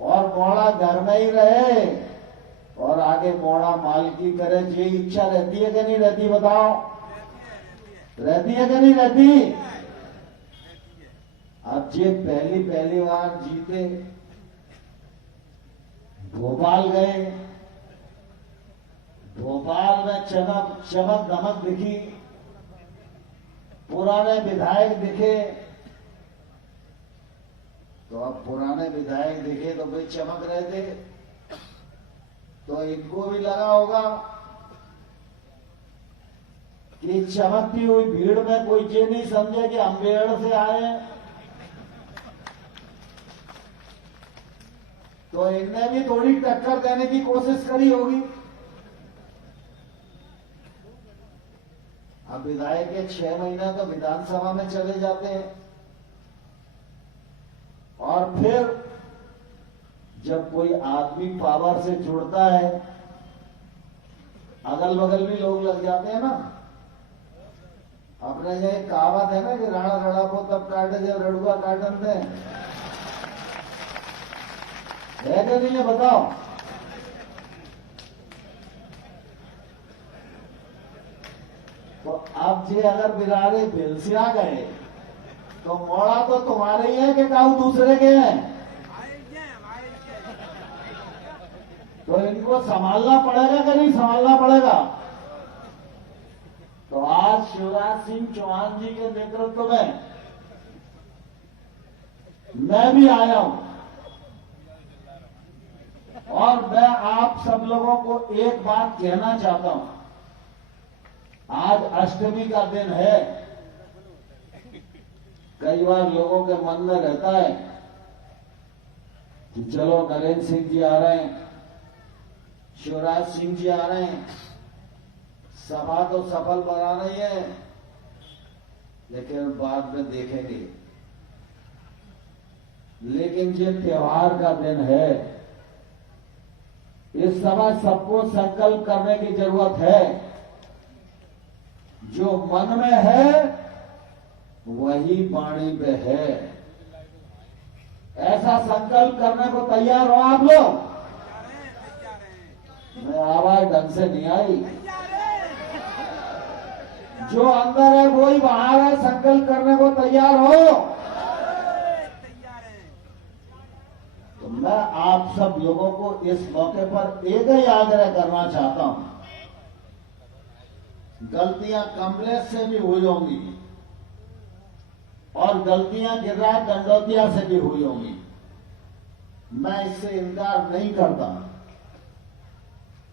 और मोड़ा घर में ही रहे और आगे मोड़ा मालकी करे, ये इच्छा रहती है कि नहीं रहती? बताओ, रहती है कि नहीं रहती? अब ये पहली बार जीते, भोपाल गए, भोपाल में चमक दमक दिखी, पुराने विधायक दिखे, तो अब पुराने विधायक दिखे तो भाई चमक रहे थे, तो इनको भी लगा होगा कि चमकती हुई भीड़ में कोई ये नहीं समझे कि हम बेड़ से आए हैं। तो इनने भी थोड़ी टक्कर देने की कोशिश करी होगी। अब विधायक के 6 महीना तो विधानसभा में चले जाते हैं और फिर जब कोई आदमी पावर से जुड़ता है, अगल बगल भी लोग लग जाते हैं ना। अपने ये एक कहावत है ना कि राणा रड़ा को तब काटे जब रड़ुआ काटन थे, है कि नहीं है बताओ। तो अब जी अगर बिरारे भिलसिया गए तो मोड़ा तो तुम्हारे ही है कि काऊ दूसरे के हैं। तो इनको संभालना पड़ेगा कि नहीं संभालना पड़ेगा। तो आज शिवराज सिंह चौहान जी के नेतृत्व में मैं भी आया हूं और मैं आप सब लोगों को एक बात कहना चाहता हूं। आज अष्टमी का दिन है। कई बार लोगों के मन में रहता है कि चलो नरेंद्र सिंह जी आ रहे हैं, शिवराज सिंह जी आ रहे हैं, सभा तो सफल बना रही है, लेकिन बाद में देखेंगे। लेकिन ये त्योहार का दिन है, इस समय सबको संकल्प करने की जरूरत है। जो मन में है वही वाणी पे है। ऐसा संकल्प करने को तैयार हो आप लोग? मैं आवाज ढंग से नहीं आई। जो अंदर है वही बाहर है। संकल्प करने को तैयार हो? तो मैं आप सब लोगों को इस मौके पर एक ही आग्रह करना चाहता हूं। गलतियां कमलेश से भी हुई होंगी और गलतियां गिरिराज दंडोतिया से भी हुई होंगी, मैं इससे इनकार नहीं करता।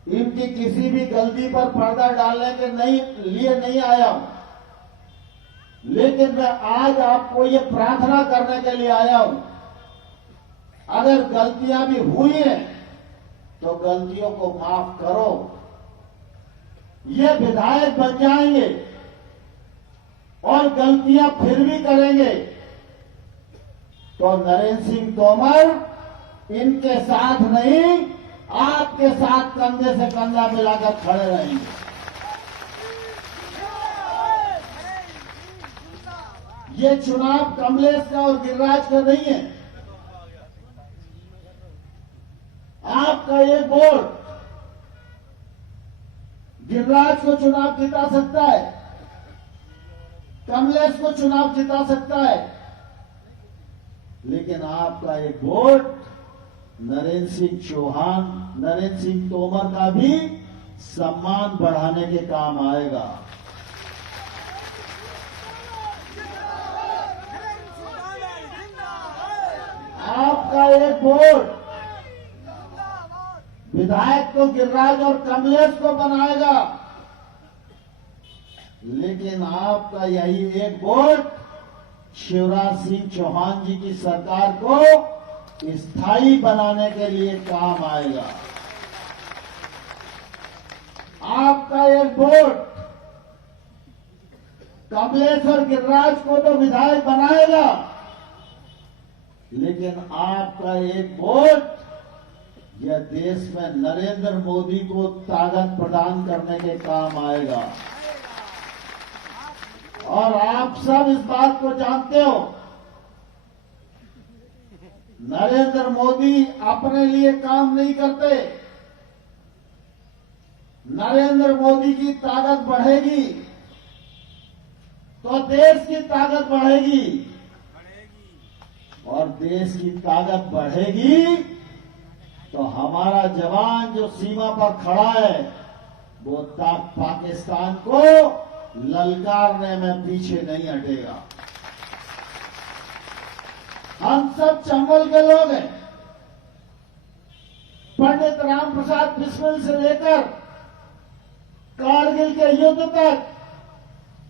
इनकी किसी भी गलती पर पर्दा डालने के लिए नहीं आया हूं, लेकिन मैं आज आपको ये प्रार्थना करने के लिए आया हूं। अगर गलतियां भी हुई हैं तो गलतियों को माफ करो। ये विधायक बन जाएंगे और गलतियां फिर भी करेंगे तो नरेंद्र सिंह तोमर इनके साथ नहीं, आपके साथ कंधे से कंधा मिलाकर खड़े रहेंगे। ये चुनाव कमलेश का और गिरिराज का नहीं है। आपका ये वोट गिरिराज को चुनाव जिता सकता है, कमलेश को चुनाव जिता सकता है, लेकिन आपका एक वोट नरेंद्र सिंह चौहान, नरेंद्र सिंह तोमर का भी सम्मान बढ़ाने के काम आएगा। आपका एक वोट विधायक को गिरिराज और कमलेश को बनाएगा, लेकिन आपका यही एक वोट शिवराज सिंह चौहान जी की सरकार को स्थायी बनाने के लिए काम आएगा। आपका एक वोट कमलेश और गिरिराज को तो विधायक बनाएगा, लेकिन आपका एक वोट यह देश में नरेंद्र मोदी को ताकत प्रदान करने के काम आएगा। और आप सब इस बात को जानते हो, नरेंद्र मोदी अपने लिए काम नहीं करते। नरेंद्र मोदी की ताकत बढ़ेगी तो देश की ताकत बढ़ेगी, और देश की ताकत बढ़ेगी तो हमारा जवान जो सीमा पर खड़ा है वो पाकिस्तान को ललकारने में पीछे नहीं हटेगा। हम सब चंबल के लोग हैं। पंडित राम प्रसाद बिस्मिल से लेकर कारगिल के युद्ध तक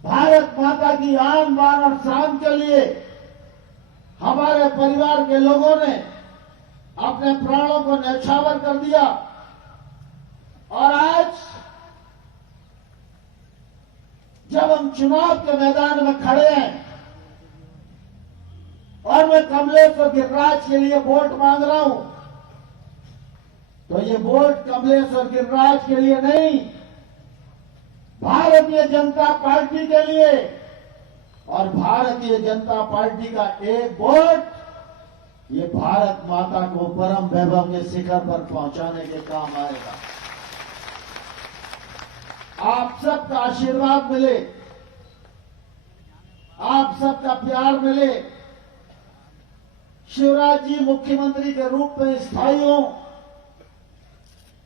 भारत माता की आन बान और शान के लिए हमारे परिवार के लोगों ने अपने प्राणों को न्यौछावर कर दिया। और आज जब हम चुनाव के मैदान में खड़े हैं और मैं कमलेश और गिरिराज के लिए वोट मांग रहा हूं, तो ये वोट कमलेश और गिरिराज के लिए नहीं, भारतीय जनता पार्टी के लिए। और भारतीय जनता पार्टी का एक वोट ये भारत माता को परम वैभव के शिखर पर पहुंचाने के काम आएगा। आप सबका आशीर्वाद मिले, आप सबका प्यार मिले, शिवराज जी मुख्यमंत्री के रूप में स्थायी हों,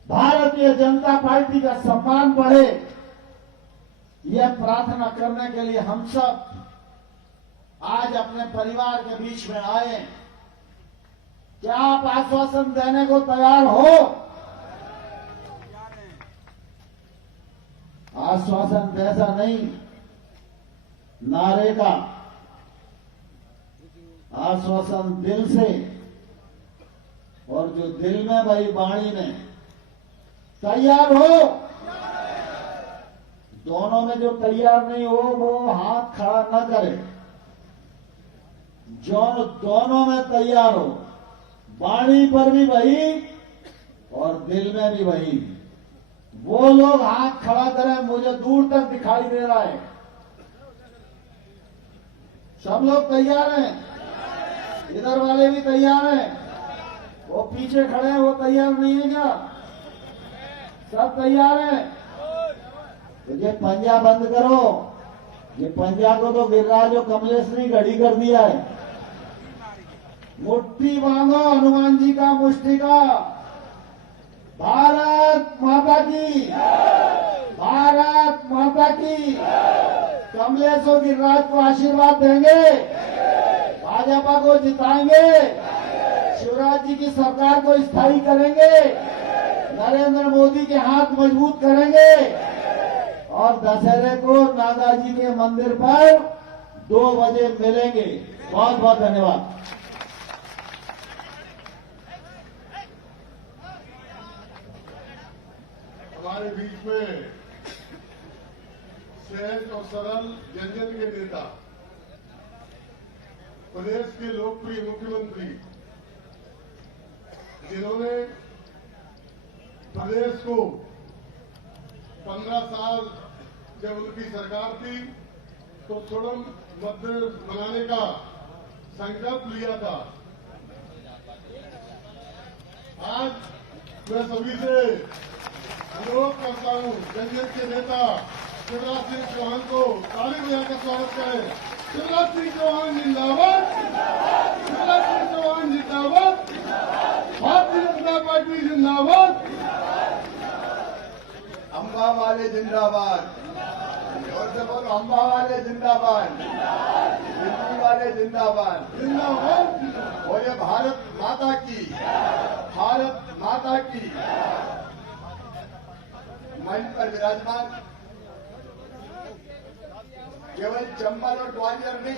भारतीय जनता पार्टी का सम्मान बढ़े, यह प्रार्थना करने के लिए हम सब आज अपने परिवार के बीच में आए। क्या आप आश्वासन देने को तैयार हो? आश्वासन पैसा नहीं, नारे का आश्वासन दिल से, और जो दिल में भाई वाणी में, तैयार हो? दोनों में जो तैयार नहीं हो वो हाथ खड़ा न करे। जो दोनों में तैयार हो, वाणी पर भी वही और दिल में भी वही, वो लोग हाथ खड़ा करें। मुझे दूर तक दिखाई दे रहा है, सब लोग तैयार हैं, इधर वाले भी तैयार हैं, वो पीछे खड़े हैं वो तैयार नहीं है क्या? सब तैयार हैं? तो ये पंजा बंद करो, ये पंजा को तो गिरिराज और कमलेश ने घड़ी कर दिया है। मुट्ठी बांधो हनुमान जी का मुष्टि का। भारत माता की, भारत माता की। कमलेश और गिरिराज को आशीर्वाद देंगे, भाजपा को जिताएंगे, शिवराज जी की सरकार को स्थायी करेंगे, नरेंद्र मोदी के हाथ मजबूत करेंगे और दशहरे को नागा जी के मंदिर पर 2 बजे मिलेंगे। बहुत बहुत धन्यवाद। हमारे बीच में सहज और सरल जनजन के नेता, प्रदेश के लोकप्रिय मुख्यमंत्री, जिन्होंने प्रदेश को 15 साल जब उनकी सरकार थी तो सुगम मध्य बनाने का संकल्प लिया था। आज मैं सभी से अनुरोध करता हूं, जनजन के नेता शिवराज सिंह चौहान को ताली बजाकर स्वागत करें। शिवराज सिंह चौहान जिंदाबाद, शिवराज सिंह चौहान जिंदाबाद, भारतीय जनता पार्टी जिंदाबाद, अम्बा वाले जिंदाबाद, जोर से बोलो, अम्बा वाले जिंदाबाद, दिल्ली वाले जिंदाबाद, जिंदाबाद। बोले भारत माता की, भारत माता की। मंच पर विराजमान केवल चंबल और ग्वालियर नहीं,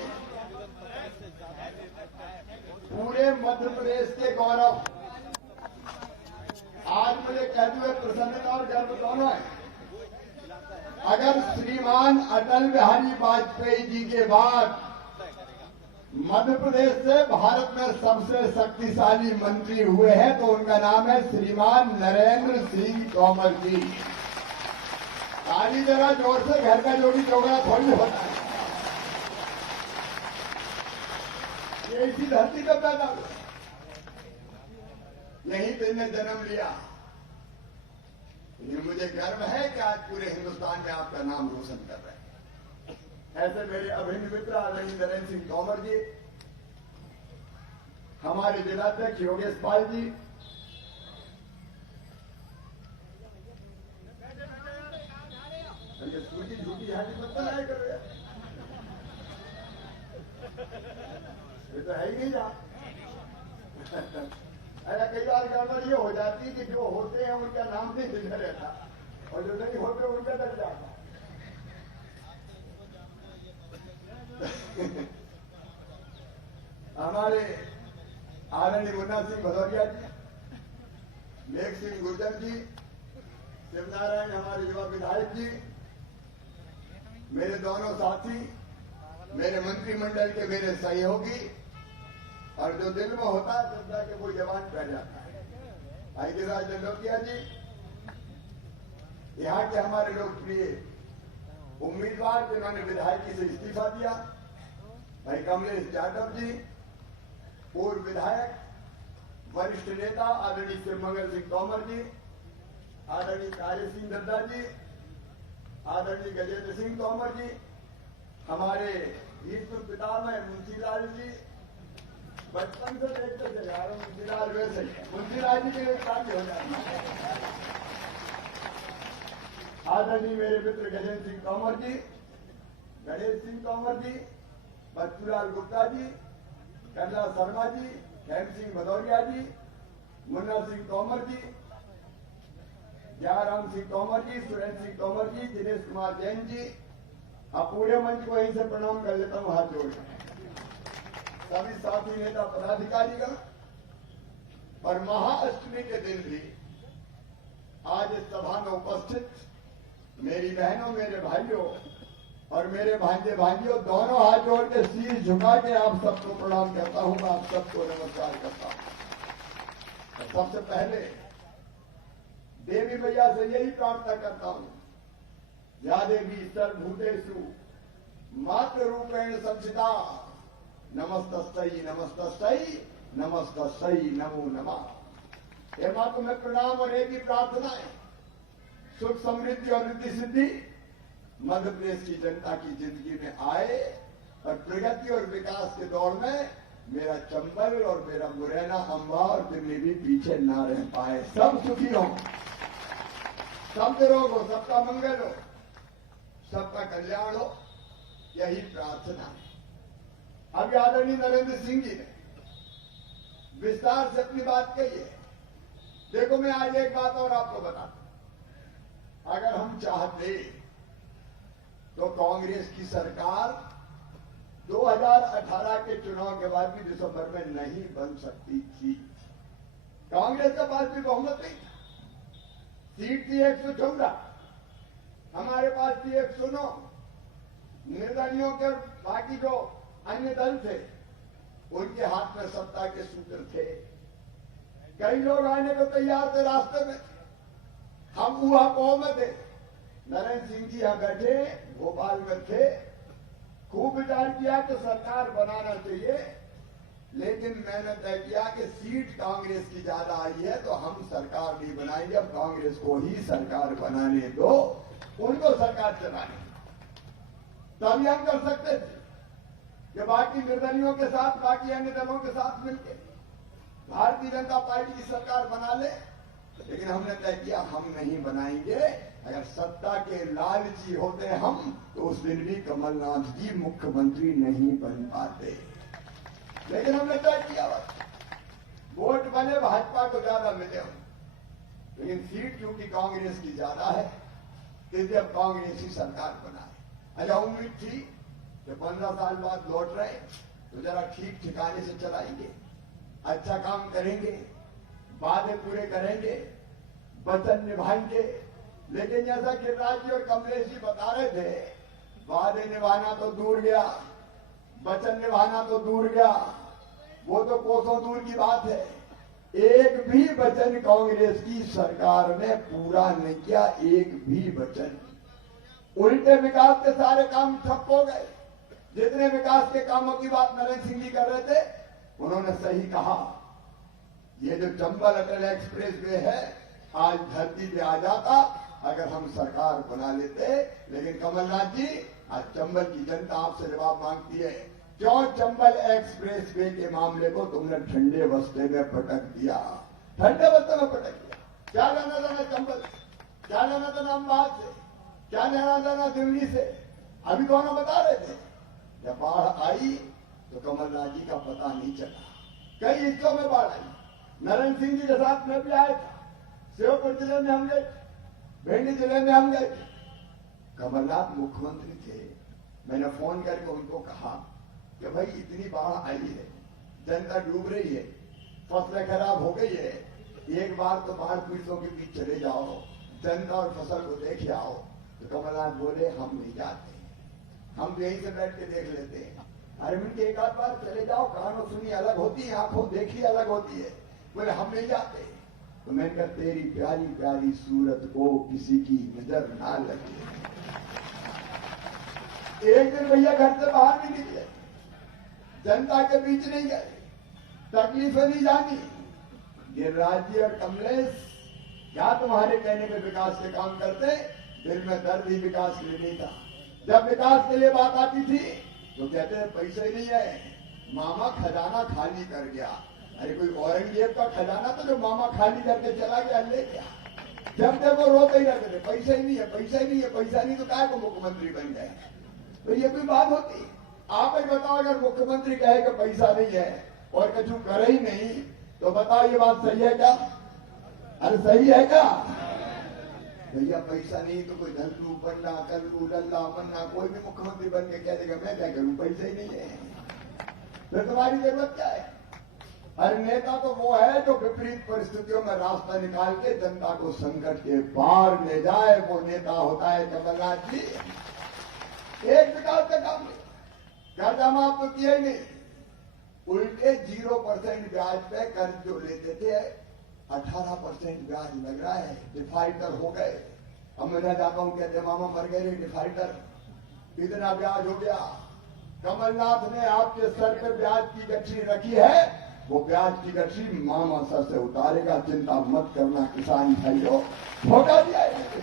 पूरे मध्य प्रदेश के गौरव। आज मुझे कहते हुए प्रसन्नता और गर्व दोनों है। अगर श्रीमान अटल बिहारी वाजपेयी जी के बाद मध्य प्रदेश से भारत में सबसे शक्तिशाली मंत्री हुए हैं तो उनका नाम है श्रीमान नरेंद्र सिंह तोमर जी। ताली जरा जोर से, घर का जोड़ी चौगड़ा थोड़ी होता है। ये इसी धरती का पैदा हुआ, यहीं पे इन्हें जन्म लिया। लेकिन मुझे गर्व है कि आज पूरे हिंदुस्तान में आपका नाम रोशन कर रहे हैं। ऐसे मेरे अभिन्न मित्र आदरणीय नरेंद्र सिंह तोमर जी, हमारे जिलाध्यक्ष योगेश पाल जी, स्कूल की झूठी हाथी मत बनाया करो यार, ये तो है ही नहीं जा। अरे कई बार गड़बड़ ये हो जाती है कि जो होते हैं उनका नाम नहीं लिखा रहता और जो नहीं होते उनका लग जाता। हमारे आदरणीय मुन्ना सिंह भदौरिया जी, मेघ सिंह गुर्जर जी, शिवनारायण हमारे युवा विधायक जी, मेरे दोनों साथी, मेरे मंत्रिमंडल के मेरे सहयोगी, और जो दिल में होता है श्रद्धा के वो जवान रह जाता है। भाई गिरिराज दंडोतिया जी, यहाँ के हमारे लोकप्रिय उम्मीदवार जिन्होंने विधायकी से इस्तीफा दिया, भाई कमलेश यादव जी, पूर्व विधायक, वरिष्ठ नेता आदरणीय शिवमंगल सिंह तोमर जी, आदरणीय कार्य सिंह दद्दा जी, आदरणीय गजेंद्र सिंह तोमर जी, हमारे ईश्वर पितामह मुंशीलाल जी, बचपन से देखते थे यार मुंशीलाल, वैसे मुंशीलाल जी के लिए शादी हो जाती। आदरणीय मेरे मित्र गजेंद्र सिंह तोमर जी, गणेश सिंह तोमर जी, बच्चूलाल गुप्ता जी, कन्ला शर्मा जी, हेम सिंह भदौरिया जी, मुन्ना सिंह तोमर जी, जयराम सिंह तोमर जी, सुरेंद्र सिंह तोमर जी, दिनेश कुमार जैन जी, आप पूरे मंच को यहीं से प्रणाम कर लेता हूं हाथ जोड़कर। सभी साथी नेता पदाधिकारीगण, और महाअष्टमी के दिन भी आज इस सभा में उपस्थित मेरी बहनों, मेरे भाइयों और मेरे भांजे भाइयों, दोनों हाथ जोड़ के शीश झुका के आप सबको प्रणाम करता हूं, आप सबको नमस्कार करता हूं। और सबसे पहले देवी मैया से यही प्रार्थना करता हूं, या देवी सर्वभूतेषु मातृ रूपेण संस्थिता, नमस्तस्यै नमस्तस्यै नमस्तस्यै नमो नमः। हे मां, तुम्हें प्रणाम और एक ही प्रार्थना है, सुख समृद्धि और रिद्धि सिद्धि मध्य प्रदेश की जनता की जिंदगी में आए, और प्रगति और विकास के दौर में मेरा चंबल और मेरा मुरैना, अंबा और दिल्ली भी पीछे ना रह पाए। सब सुखी हो, सब निरोग हो, सबका मंगल हो, सबका कल्याण हो, यही प्रार्थना है। अभी आदरणीय नरेंद्र सिंह जी ने विस्तार से अपनी बात कही है। देखो, मैं आज एक बात और आपको बताता हूं, अगर हम चाहते तो कांग्रेस की सरकार 2018 के चुनाव के बाद भी दिसंबर में नहीं बन सकती थी। कांग्रेस के पास भी बहुमत नहीं था, सीट थी 114, हमारे पास थी 109। निर्दलियों के बाकी जो अन्य दल थे उनके हाथ में सत्ता के सूत्र थे। कई लोग आने को तैयार थे, रास्ते में हम ऊहापोह में थे। नरेंद्र सिंह जी यहां बैठे, भोपाल में थे, खूब विचार किया कि सरकार बनाना चाहिए, लेकिन मैंने तय किया कि सीट कांग्रेस की ज्यादा आई है तो हम सरकार नहीं बनाएंगे, अब कांग्रेस को ही सरकार बनाने दो, उनको सरकार चलाने, तभी हम कर सकते थे कि बाकी निर्दलियों के साथ, बाकी अन्य दलों के साथ मिलकर भारतीय जनता पार्टी की सरकार बना ले। लेकिन हमने तय किया हम नहीं बनाएंगे। अगर सत्ता के लालची होते हम तो उस दिन भी कमलनाथ जी मुख्यमंत्री नहीं बन पाते। लेकिन हमने तय किया वोट भले भाजपा को ज्यादा मिले हो, लेकिन सीट क्योंकि कांग्रेस की ज्यादा है, इसलिए अब कांग्रेस ही सरकार बनाए। अच्छा, उम्मीद थी कि 15 साल बाद लौट रहे तो जरा ठीक ठिकाने से चलाएंगे, अच्छा काम करेंगे, वादे पूरे करेंगे, वचन निभाएंगे। लेकिन जैसा गिरिराज जी और कमलेश जी बता रहे थे, वादे निभाना तो दूर गया, वचन निभाना तो दूर गया, वो तो कोसों दूर की बात है। एक भी वचन कांग्रेस की सरकार ने पूरा नहीं किया, एक भी वचन। उल्टे विकास के सारे काम ठप हो गए। जितने विकास के कामों की बात नरेंद्र सिंह जी कर रहे थे, उन्होंने सही कहा। ये जो चंबल अटल एक्सप्रेस वे है, आज धरती पे आ जाता अगर हम सरकार बना लेते। लेकिन कमलनाथ जी, आज चंबल की जनता आपसे जवाब मांगती है, क्यों चंबल एक्सप्रेस वे के मामले को तुमने ठंडे बस्ते में पटक दिया? ठंडे बस्ते में पटक दिया। क्या लेना देना चंबल, क्या लेना देना अमदावाद से, क्या लेना देना दिल्ली से? अभी दोनों बता रहे थे, जब बाढ़ आई तो कमलनाथ जी का पता नहीं चला। कई हिस्सों में बाढ़ आई, नरेंद्र सिंह जी के साथ में भी आया था, श्योपुर जिले में हम गए, भिंड जिले में हम गए। कमलनाथ मुख्यमंत्री थे, मैंने फोन करके उनको कहा कि भाई इतनी बाढ़ आई है, जनता डूब रही है, फसलें खराब हो गई है, एक बार तो बाढ़ पीड़ितों के बीच चले जाओ, जनता और फसल को देख आओ। तो कमलनाथ बोले हम नहीं जाते, हम तो यहीं से बैठ के देख लेते हैं। अरे मिनट एक आध बार चले जाओ, कानों सुनी अलग होती है, आंखों देखी अलग होती है। बोले हम नहीं जाते। तो मैंने कहा तेरी प्यारी प्यारी सूरत को किसी की नजर ना लगे। एक दिन भैया घर से बाहर नहीं निकले, जनता के बीच नहीं गए, तकलीफें नहीं जानी। गिरिराज जी और कमलेश क्या तुम्हारे कहने में विकास के काम करते, दिल में दर्द ही विकास के लिए नहीं था। जब विकास के लिए बात आती थी तो कहते हैं पैसे नहीं है, मामा खजाना खाली कर गया। अरे कोई औरंगजेब का खजाना तो जो मामा खाली करके चला गया ले गया। जब देखो रोते ही रहते थे, पैसा ही नहीं है, पैसा ही नहीं है, पैसा नहीं तो काय को मुख्यमंत्री बन गए। तो ये कोई बात होती? आप ही बताओ, अगर मुख्यमंत्री कहे कि पैसा नहीं है और कछु करे ही नहीं, तो बताओ ये बात सही है क्या? अरे सही है क्या? भैया पैसा नहीं तो कोई धल्लू पन्ना कल्लू लल्ला मन्ना कोई भी मुख्यमंत्री बन के कह देगा मैं क्या करूं, पैसा ही नहीं है, फिर तुम्हारी जरूरत क्या है? अरे नेता तो वो है जो विपरीत परिस्थितियों में रास्ता निकाल के जनता को संकट के पार ले जाए, वो नेता होता है कमलनाथ जी। एक विकास का काम नहीं, कर्जा माफ तो किया ही नहीं, उल्टे 0% ब्याज पे कर्ज जो लेते थे 18% ब्याज लग रहा है, डिफाल्टर हो गए। अब मैं जाता हूं, कहते मामा मर गए डिफाल्टर, इतना ब्याज हो गया। कमलनाथ ने आपके सर पे ब्याज की गठरी रखी है, वो ब्याज की गठरी मामा सर से उतारेगा, चिंता मत करना किसान भाइयों। धोखा दिया है,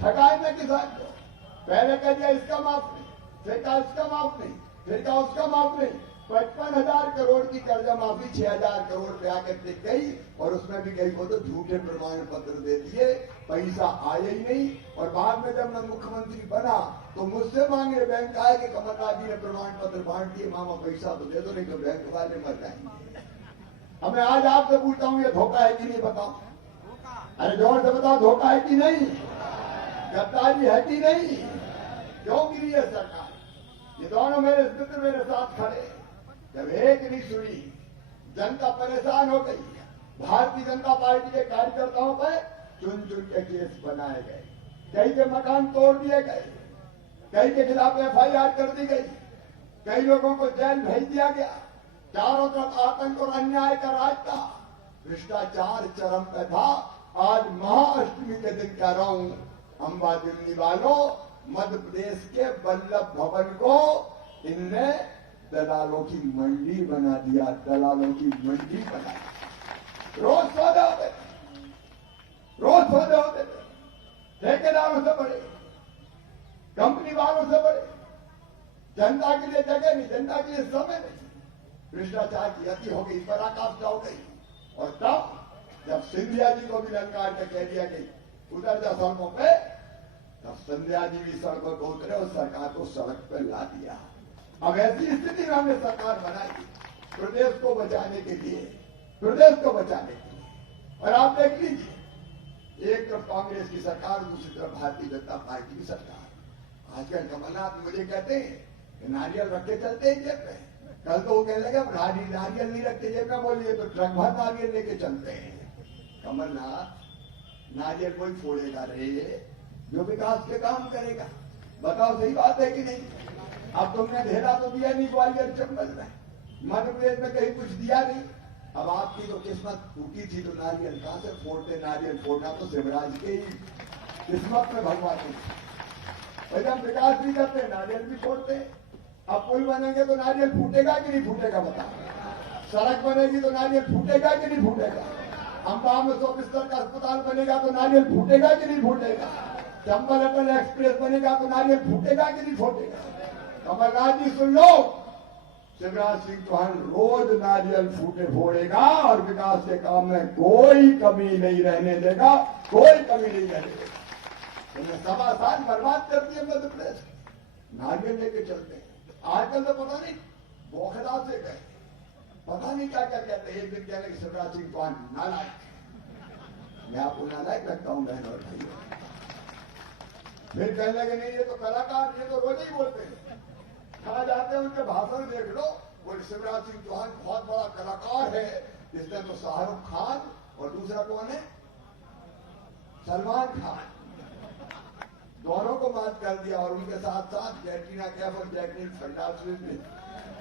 ठगाए ना किसान को। पहले कह दिया इसका माफ नहीं, फिर कहा इसका माफ नहीं, फिर कहा उसका माफ नहीं। 55,000 करोड़ की कर्जा माफी 6,000 करोड़ पे आकर टिक गई, और उसमें भी गई को तो झूठे प्रमाण पत्र दे दिए, पैसा आया ही नहीं। और बाद में जब मैं मुख्यमंत्री बना तो मुझसे मांगे, बैंक आए कि कमलनाथ जी ने प्रमाण पत्र बांट दिए, मामा पैसा तो दे दो नहीं तो बैंक वाले मर जाएंगे। अब मैं आज आपसे पूछता हूं ये धोखा है कि नहीं, बताओ? अरे जोर से बताओ, धोखा है कि नहीं, गद्दारी है कि नहीं? क्यों गिरी है सरकार? ये दोनों मेरे मित्र मेरे साथ खड़े, जब एक नहीं सुनी, जनता परेशान हो गई। भारतीय जनता पार्टी के कार्यकर्ताओं पर चुन चुन के केस बनाए गए, कई के मकान तोड़ दिए गए, कई के खिलाफ FIR कर दी गई, कई लोगों को जेल भेज दिया गया। चारों तरफ आतंक और अन्याय का राज था, भ्रष्टाचार चरम पे था। आज महाअष्टमी के दिन कह रहा हूं, अंबा दिल्ली वालों, मध्य प्रदेश के वल्लभ भवन को इनने दलालों की मंडी बना दिया, दलालों की मंडी बना दी। रोज सौदे होते थे, रोज सौदे होते थे, ठेकेदारों से बड़े, कंपनी वालों से बड़े। जनता के लिए जगह नहीं, जनता के लिए समय नहीं, भ्रष्टाचार की अति हो गई, पराकाष्ठा हो गई। और तब जब सिंधिया जी को भी ललकार के कह दिया कि उतर जा सड़कों पे, तब सिंधिया जी भी सड़कों पर उतरे और सरकार को सड़क पर ला दिया। अब ऐसी स्थिति में हमने सरकार बनाई प्रदेश को बचाने के लिए, प्रदेश को बचाने के लिए। और आप देख लीजिए, एक तरफ कांग्रेस की सरकार, दूसरी तरफ भारतीय जनता पार्टी की सरकार। आजकल कमलनाथ मुझे कहते हैं कि नारियल रख के चलते हैं जेब में, कल तो वो कहने लगे नारियल नहीं रखते जेब में, बोलिए तो ट्रक भर नारियल लेके चलते हैं। कमलनाथ, नारियल कोई फोड़ेगा रे जो विकास के काम करेगा? बताओ सही बात है कि नहीं? अब तुमने ढेला तो दिया नहीं ग्वालियर चंबल में, मध्य प्रदेश में कहीं कुछ दिया नहीं। अब आपकी तो किस्मत टूटी थी तो नारियल कहां से फोड़ते? नारियल फोड़ना तो शिवराज के ही किस्मत में भगवान थी। और जब विकास भी करते नारियल भी फोड़ते। अब पुल बनेंगे तो नारियल फूटेगा कि नहीं फूटेगा? बताओ। सड़क बनेगी तो नारियल फूटेगा कि नहीं फूटेगा? अंबाला में 100 बिस्तर का अस्पताल बनेगा तो नारियल फूटेगा कि नहीं फूटेगा? चंबल अटल एक्सप्रेस बनेगा तो नारियल फूटेगा कि नहीं फूटेगा? कमलनाथ जी सुन लो, शिवराज सिंह चौहान रोज नारियल फूटे फोड़ेगा और विकास के काम में कोई कमी नहीं रहने देगा, कोई कमी नहीं रहने देगा। तो 7 साल बर्बाद कर दिए मध्य प्रदेश, नारियल लेके चलते हैं। आजकल तो पता नहीं बोखला से गए, पता नहीं क्या क्या कहते हैं। एक दिन कहने कि शिवराज सिंह चौहान नालायक, मैं आपको नालायक लगता हूं बहन और भाइयों। फिर कहने लगे नहीं ये तो कलाकार, ये तो रोज ही बोलते हैं। कहा जाते हैं उनके भाषण देख लो, बोले शिवराज सिंह चौहान बहुत बड़ा कलाकार है, इसमें तो शाहरुख खान और दूसरा कौन है, सलमान खान, दोनों को मात कर दिया। और उनके साथ साथ कैटरीना कैफ और जैकलिन फर्नांडिस भी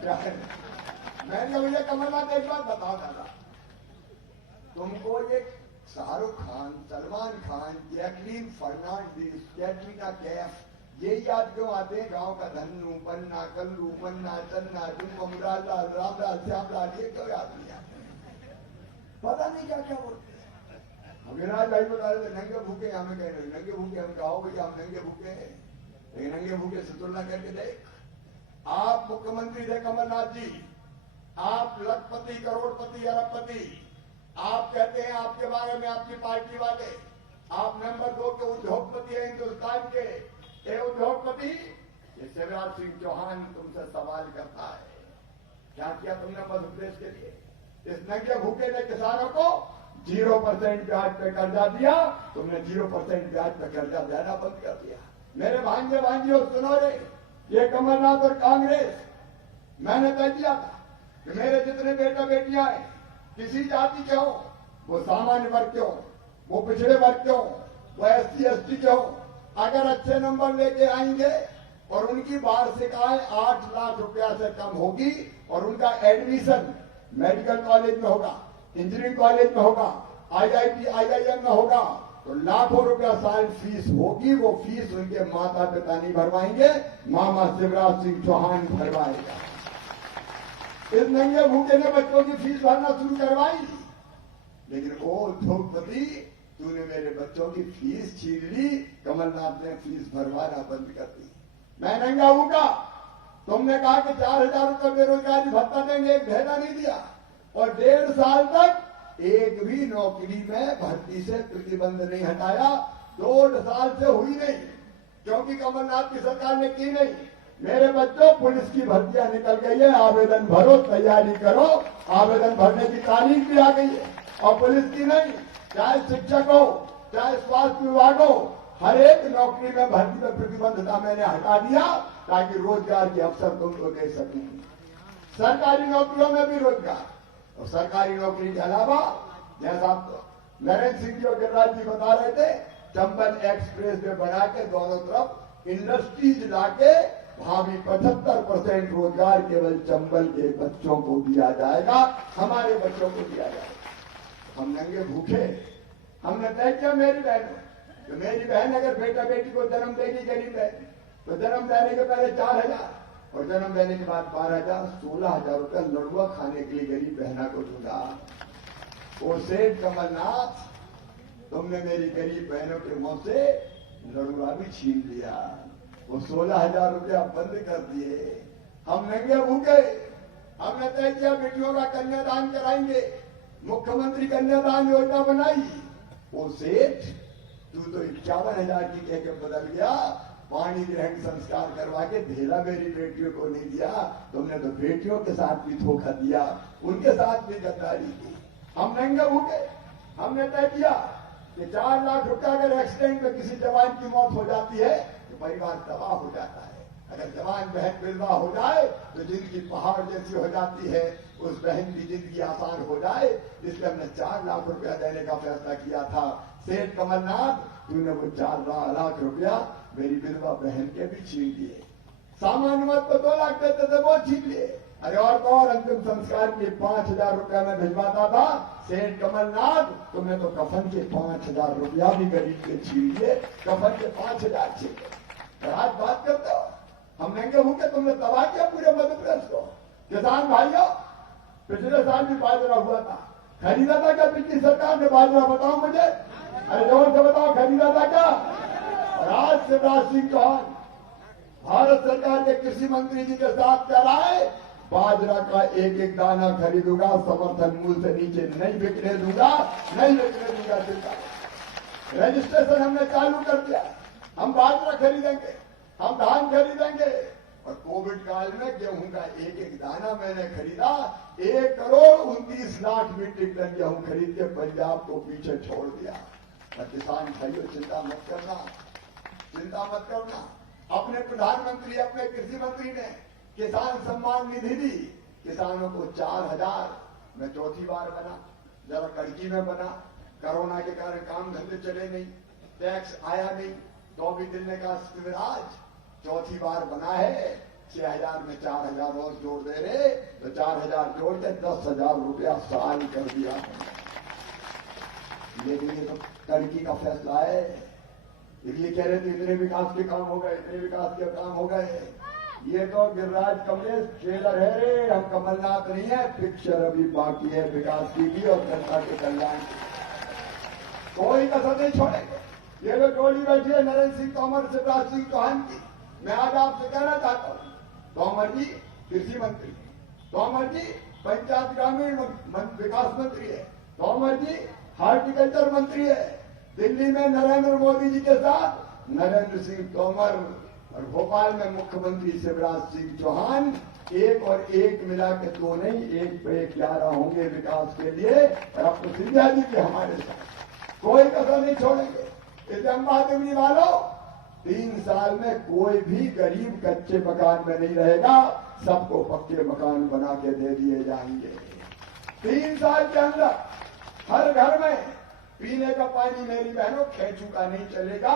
क्या है। मैंने मुझे कमलनाथ एक बात बता दादा, तुमको ये शाहरुख खान, सलमान खान, जैकलिन फर्नांडिस, कैटरीना कैफ ये याद क्यों आते हैं? गांव का धन्नू, पन्ना, कल्लू, मन्ना, चन्ना, जुम्मा, मुरारलाल, रामलाल, श्यामलाल, ये क्यों याद नहीं आते? पता नहीं क्या क्या बोलते हैं। विराज भाई बता रहे थे नंगे भूखे, हमें कह रहे नंगे भूखे, हम कहो भैया हम नंगे भूखे हैं, लेकिन नंगे भूखे से तुलना करके देख। आप मुख्यमंत्री थे कमलनाथ जी, आप लखपति, करोड़पति, अरबपति, आप कहते हैं आपके बारे में आपकी पार्टी वाले, आप नंबर 2 के उद्योगपति हैं हिंदुस्तान के। ये उद्योगपति ये शिवराज सिंह चौहान तुमसे सवाल करता है, क्या किया तुमने मध्य प्रदेश के लिए? इस नंगे भूखे ने किसानों को 0% ब्याज पे कर्जा दिया, तुमने 0% ब्याज पे कर्जा देना बंद कर दिया। मेरे भांजे भांजियों सुनो रे, ये कमलनाथ और कांग्रेस, मैंने तय किया था कि मेरे जितने बेटा बेटियां हैं किसी जाति के हो, वो सामान्य वर्ग के हो, वो पिछड़े वर्ग के हो, वो SC ST के हो, अगर अच्छे नंबर लेके आएंगे और उनकी वार्षिक आय 8 लाख रुपया से कम होगी और उनका एडमिशन मेडिकल कॉलेज में होगा, इंजीनियरिंग कॉलेज में होगा, IIT IIM में होगा, तो लाखों रुपया साल फीस होगी। वो फीस उनके माता पिता नहीं भरवाएंगे, मामा शिवराज सिंह चौहान भरवाएगा। इस नंगे भूखे ने बच्चों की फीस भरना शुरू करवाई, लेकिन वो उद्योगपति तूने मेरे बच्चों की फीस छीन ली, कमलनाथ ने फीस भरवाना बंद कर दी। मैं नंगा भूखा, तुमने कहा कि 4,000 रुपये बेरोजगारी भत्ता देंगे, एक भेजा नहीं दिया, और 1.5 साल तक एक भी नौकरी में भर्ती से प्रतिबंध नहीं हटाया। 2 साल से हुई नहीं, क्योंकि कमलनाथ की सरकार ने की नहीं। मेरे बच्चों, पुलिस की भर्तियां निकल गई है, आवेदन भरो, तैयारी करो, आवेदन भरने की तारीख भी आ गई है। और पुलिस की नहीं, चाहे शिक्षक हो, चाहे स्वास्थ्य विभाग हो, हर एक नौकरी में भर्ती में प्रतिबंधता मैंने हटा दिया, ताकि रोजगार के अवसर तुमको दे सकूं। सरकारी नौकरियों में भी रोजगार, और सरकारी नौकरी के अलावा जैसा नरेंद्र सिंह जी और गिरिराज जी बता रहे थे, चंबल एक्सप्रेस वे बना के दोनों तरफ इंडस्ट्रीज लाके वहां भी 75% रोजगार केवल चंबल के बच्चों को दिया जाएगा, हमारे बच्चों को दिया जाएगा। हम नंगे भूखे, हमने तय किया मेरी बहन, तो मेरी बहन अगर बेटा बेटी को जन्म देगी, गरीब है, तो जन्म देने के पहले 4,000 और जन्म देने के बाद 12,000, 16,000 रुपया लड़ुआ खाने के लिए गरीब बहना को दूंगा। वो सेठ कमलनाथ, तुमने मेरी गरीब बहनों के मुंह से लड़ुआ भी छीन लिया, वो 16,000 रुपया बंद कर दिए। हम नंगे भूखे, हमने तय किया बेटियों का कन्यादान कराएंगे, मुख्यमंत्री कन्यादान योजना बनाई। वो सेठ तू तो 51,000 की कह के बदल गया, पानी ग्रहण संस्कार करवा के धेला मेरी बेटियों को नहीं दिया। तुमने तो बेटियों के साथ भी धोखा दिया, उनके साथ भी गद्दारी की। हम नंगे भूखे, हमने तय किया कि 4 लाख रुपया अगर एक्सीडेंट में किसी जवान की मौत हो जाती है तो परिवार तबाह हो जाता है। अगर जवान बहन विधवा हो जाए तो जिंदगी पहाड़ जैसी हो जाती है, उस बहन की जिंदगी आसान हो जाए, इसलिए हमने 4 लाख रुपया देने का फैसला किया था। सेठ कमलनाथ, तूने वो 4 लाख रुपया मेरी विधवा बहन के भी छीन लिए। सामान्य मत को 2 लाख देते थे, वो छीन लिए। अरे और तो और अंतिम संस्कार के 5,000 रुपया में भिजवाता था। सेठ कमलनाथ, तुमने तो कफन के 5,000 रुपया भी गरीब के छीन लिए, कफन के 5,000 छीन लिए। आज बात करते हो, हम नंगे भूखे, तुमने तबाह किया पूरे मध्य प्रदेश को। किसान भाइयों, पिछले साल भी बाजरा हुआ था, खरीदा था क्या पिछली सरकार ने बाजरा? बताओ मुझे, अरे जोर से बताओ, खरीदा था क्या? और आज शिवराज सिंह चौहान भारत सरकार के कृषि मंत्री जी के साथ कह रहा है, बाजरा का एक एक दाना खरीदूंगा, समर्थन मूल्य से नीचे नहीं बिकने दूंगा, नहीं बिकने दूंगा। चिंता रजिस्ट्रेशन हमने चालू कर दिया, हम बाजरा खरीदेंगे, हम धान खरीदेंगे। और कोविड काल में गेहूं का एक एक दाना मैंने खरीदा, 1,29,00,000 मीट्रिक टन गेहूं खरीद के पंजाब को पीछे छोड़ दिया। और किसान भाइयों, चिंता मत करना, चिंता मत करना। अपने प्रधानमंत्री, अपने कृषि मंत्री ने किसान सम्मान निधि दी, किसानों को 4,000 मैं चौथी बार बना, जरा कड़की में बना, कोरोना के कारण काम धंधे चले नहीं, टैक्स आया नहीं, तो भी दिल ने कहा शिवराज चौथी बार बना है, 6,000 में 4,000 और जोड़ दे रहे, तो 4,000 जोड़ के 10,000 रुपया साल कर दिया। लेकिन ये तो कड़की का फैसला है, इसलिए कह रहे थे इतने विकास के काम हो गए, इतने विकास के काम हो गए। ये तो गिरिराज कमलेश ट्रेलर है रे, हम कमलनाथ नहीं है, पिक्चर अभी बाकी है विकास की भी और जनता के कल्याण की। कोई कसर नहीं छोड़ेंगे। ये जो जोड़ी बैठी है नरेंद्र सिंह तोमर, शिवराज सिंह चौहान की, मैं आज आपसे कहना चाहता हूं, तोमर जी कृषि मंत्री, तोमर जी पंचायत ग्रामीण विकास मंत्री है, तोमर जी हार्टिकल्चर मंत्री है। दिल्ली में नरेंद्र मोदी जी के साथ नरेंद्र सिंह तोमर और भोपाल में मुख्यमंत्री शिवराज सिंह चौहान, एक और एक मिला के 2 नहीं, 1 पे 11 होंगे विकास के लिए। और अब तो सिंधिया जी भी हमारे साथ, कोई कसर नहीं छोड़ेंगे। इसे हम बात वालों, 3 साल में कोई भी गरीब कच्चे मकान में नहीं रहेगा, सबको पक्के मकान बना के दे दिए जाएंगे। 3 साल के अंदर हर घर में पीने का पानी मेरी बहनों खेचू का नहीं चलेगा,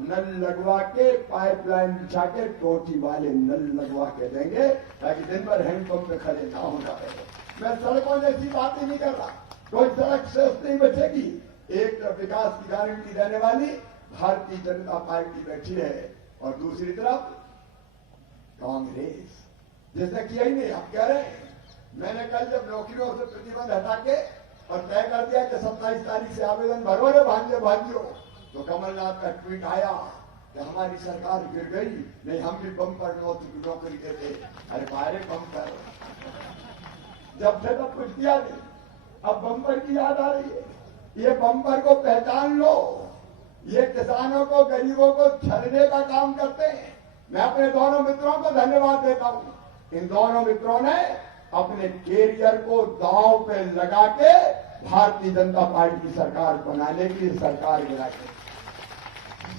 नल लगवा के पाइपलाइन बिछा के टोटी वाले नल लगवा के देंगे, ताकि दिन भर हैंडपंप पे खड़े ना होना रहे। मैं सड़कों जैसी बात ही नहीं कर रहा, कोई सड़क शेष नहीं बचेगी। एक तरफ विकास की गारंटी देने वाली भारतीय जनता पार्टी बैठी है और दूसरी तरफ कांग्रेस, जिसने किया ही नहीं। आप कह रहे हैं, मैंने कल जब नौकरियों से प्रतिबंध हटा के और तय कर दिया कि 27 तारीख से आवेदन भरो रे भांजियो, तो कमलनाथ का ट्वीट आया कि हमारी सरकार गिर गई, नहीं हम भी बम्पर नौकरी देते। अरे बारे बम्पर, जब से तब कुछ किया नहीं, अब बम्पर की याद आ रही है। ये बम्पर को पहचान लो, ये किसानों को गरीबों को छलने का काम करते हैं। मैं अपने दोनों मित्रों को धन्यवाद देता हूं। इन दोनों मित्रों ने अपने कैरियर को दांव पे लगा के भारतीय जनता पार्टी की सरकार बनाने के लिए सरकार गिराई।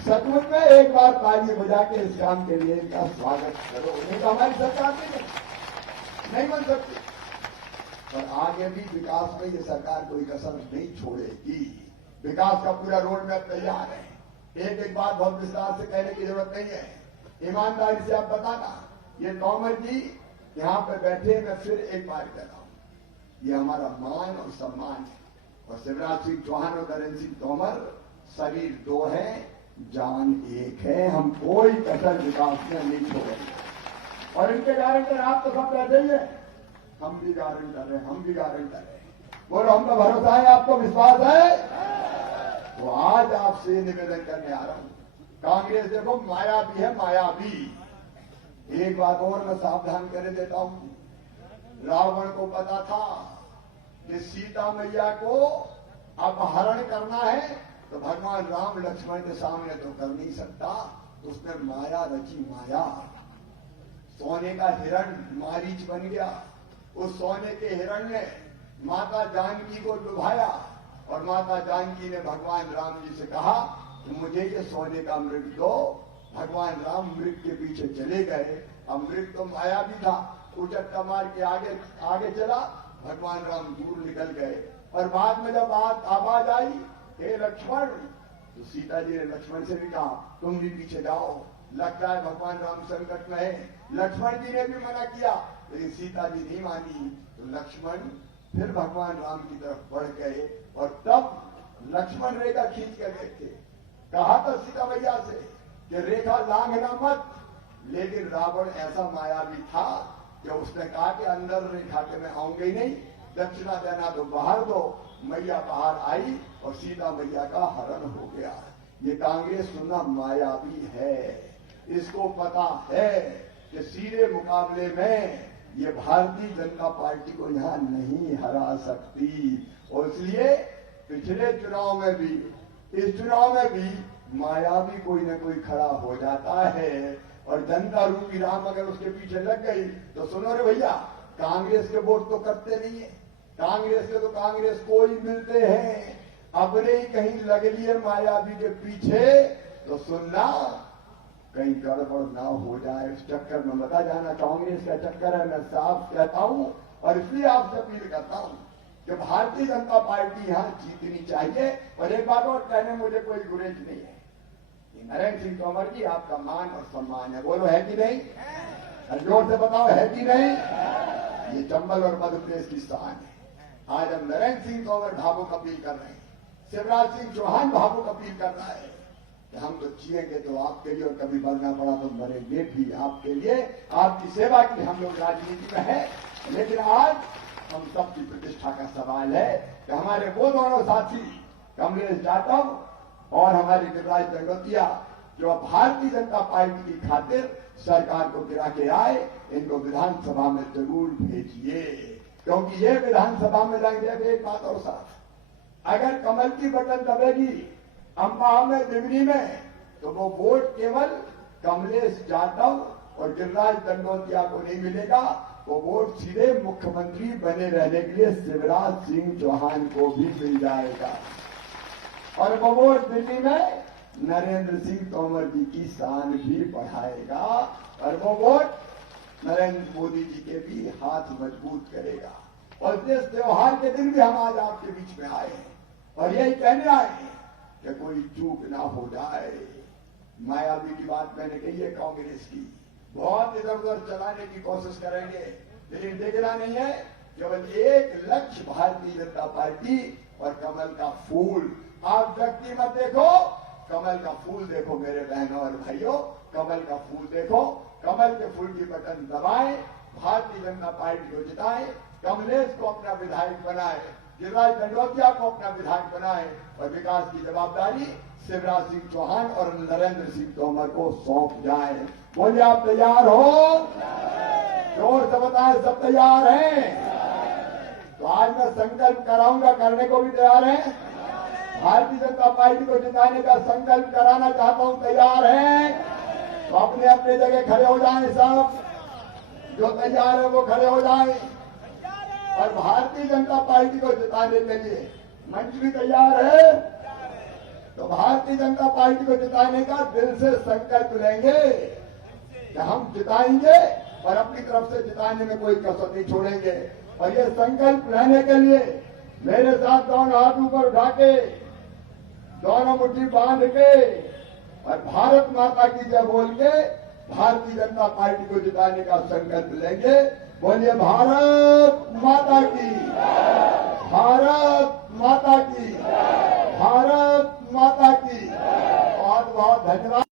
सचमुच में एक बार ताली बजा के इस काम के लिए इनका स्वागत करो। नहीं तो हमारी सरकार नहीं बन सकती। और आगे भी विकास में ये सरकार कोई कसर नहीं छोड़ेगी। विकास का पूरा रोड मैप तैयार है। एक एक बात बहुत विस्तार से कहने की जरूरत नहीं है, ईमानदारी से आप बताना। ये तोमर जी यहाँ पे बैठे, मैं फिर एक बार कह रहा हूं, ये हमारा मान और सम्मान है। और शिवराज सिंह चौहान और नरेंद्र सिंह तोमर शरीर 2 हैं, जान 1 है। हम कोई कसर विकास में नहीं छोड़ेंगे। और इनके गारंटर आप तो सब बैठे ही हैं, हम भी गारंटर हैं, हम भी गारंटर हैं। बोलो, हमको भरोसा है, आपको विश्वास है। तो आज आपसे निवेदन करने आ रहा हूं, कांग्रेस देखो मायावी है, मायावी। एक बात और मैं सावधान कर देता हूं, रावण को पता था कि सीता मैया को अपहरण करना है तो भगवान राम लक्ष्मण के सामने तो कर नहीं सकता। उसने माया रची, माया। सोने का हिरण मारीच बन गया। उस सोने के हिरण ने माता जानकी को लुभाया और माता जानकी ने भगवान राम जी से कहा कि मुझे ये सोने का मृग दो। भगवान राम मृग के पीछे चले गए। अब मृग तो माया भी था, उचट्टा मार के आगे चला, भगवान राम दूर निकल गए। और बाद में जब आवाज आई, हे लक्ष्मण, तो सीता जी ने लक्ष्मण से भी कहा तुम भी पीछे जाओ, लगता है भगवान राम संकट में है। लक्ष्मण जी ने भी मना किया, लेकिन सीता जी नहीं मानी। तो लक्ष्मण फिर भगवान राम की तरफ बढ़ गए और तब लक्ष्मण रेखा खींच कर देखे। कहा था सीता मैया से कि रेखा लांघना मत, लेकिन रावण ऐसा मायावी था कि उसने कहा कि अंदर रेखा के मैं आऊंगा ही नहीं, दक्षिणा देना तो बाहर दो। मैया बाहर आई और सीता मैया का हरण हो गया। ये कांग्रेस सुना मायावी है, इसको पता है कि सीधे मुकाबले में ये भारतीय जनता पार्टी को यहां नहीं हरा सकती। और इसलिए पिछले चुनाव में भी, इस चुनाव में भी मायावी कोई न कोई खड़ा हो जाता है। और जनता रूपी राम अगर उसके पीछे लग गई तो सुनो रे भैया, कांग्रेस के वोट तो करते नहीं है। कांग्रेस के तो कांग्रेस को ही मिलते हैं। अपने ही कहीं लग लिए मायावी के पीछे तो सुनना, कहीं गड़बड़ ना हो जाए। इस चक्कर में बता जाना कांग्रेस का चक्कर है। मैं साफ कहता हूं और इसलिए आपसे अपील करता हूं, कि भारतीय जनता पार्टी यहां जीतनी चाहिए। और एक बात और कहने मुझे कोई गुरेज नहीं है, नरेंद्र सिंह तोमर जी आपका मान और सम्मान है, बोलो है कि नहीं? जोर से बताओ है कि नहीं? ये चंबल और मध्य प्रदेश की शान है। आज हम नरेंद्र सिंह तोमर भावुक अपील कर रहे हैं, शिवराज सिंह चौहान भावुक अपील कर रहा है कि हम तो जिएंगे तो आपके लिए और कभी मरना पड़ा तो मरेंगे भी आपके लिए, आपकी सेवा की हम लोग राजनीति में है। लेकिन आज हम सबकी प्रतिष्ठा का सवाल है कि हमारे वो दोनों साथी कमलेश जाटव और हमारे गिरिराज दंडोतिया जो भारतीय जनता पार्टी की खातिर सरकार को गिरा के आए, इनको विधानसभा में जरूर भेजिए, क्योंकि ये विधानसभा में जाएंगे। एक बात और साथ, अगर कमल की बटन दबेगी अम्बाह में, दिगरी में, तो वो वोट केवल कमलेश जाटव और गिरिराज दंडोतिया को नहीं मिलेगा, वो वोट सीधे मुख्यमंत्री बने रहने के लिए शिवराज सिंह चौहान को भी मिल जाएगा। और वो वोट दिल्ली में नरेंद्र सिंह तोमर जी की शान भी बढ़ाएगा, और वो वोट नरेंद्र मोदी जी के भी हाथ मजबूत करेगा। और इस त्योहार के दिन भी हम आज आपके बीच में आए हैं और यही कहने आए हैं कि कोई चूक ना हो जाए। मायावी की बात मैंने कही है, कांग्रेस की बहुत इधर उधर चलाने की कोशिश करेंगे, लेकिन देखना नहीं है, केवल एक लक्ष्य भारतीय जनता पार्टी और कमल का फूल। आप व्यक्ति मत देखो, कमल का फूल देखो मेरे बहनों और भाइयों, कमल का फूल देखो, कमल के फूल की बटन दबाएं, भारतीय जनता पार्टी को जिताएं, कमलेश को अपना विधायक बनाए, गिरिराज दंडोतिया को अपना विधायक बनाए और विकास की जवाबदारी शिवराज सिंह चौहान और नरेंद्र सिंह तोमर को सौंप जाए। बोलिए आप तैयार हो? जोर से बताएं सब तैयार हैं? तो आज मैं संकल्प कराऊंगा, करने को भी तैयार हैं? भारतीय जनता पार्टी को जिताने का संकल्प कराना चाहता हूं, तैयार हैं? तो अपने अपने जगह खड़े हो जाएं, सब जो तैयार है वो खड़े हो जाएं। और भारतीय जनता पार्टी को जिताने के लिए मंच भी तैयार है, तो भारतीय जनता पार्टी को जिताने का दिल से संकल्प लेंगे कि हम जिताएंगे और अपनी तरफ से जिताने में कोई कसर नहीं छोड़ेंगे। और ये संकल्प लेने के लिए मेरे साथ दोनों हाथ ऊपर उठा के, दोनों मुट्ठी बांध के और भारत माता की जय बोल के भारतीय जनता पार्टी को जिताने का संकल्प लेंगे। बोलिए भारत माता की, भारत माता की, भारत माता की। बहुत बहुत धन्यवाद।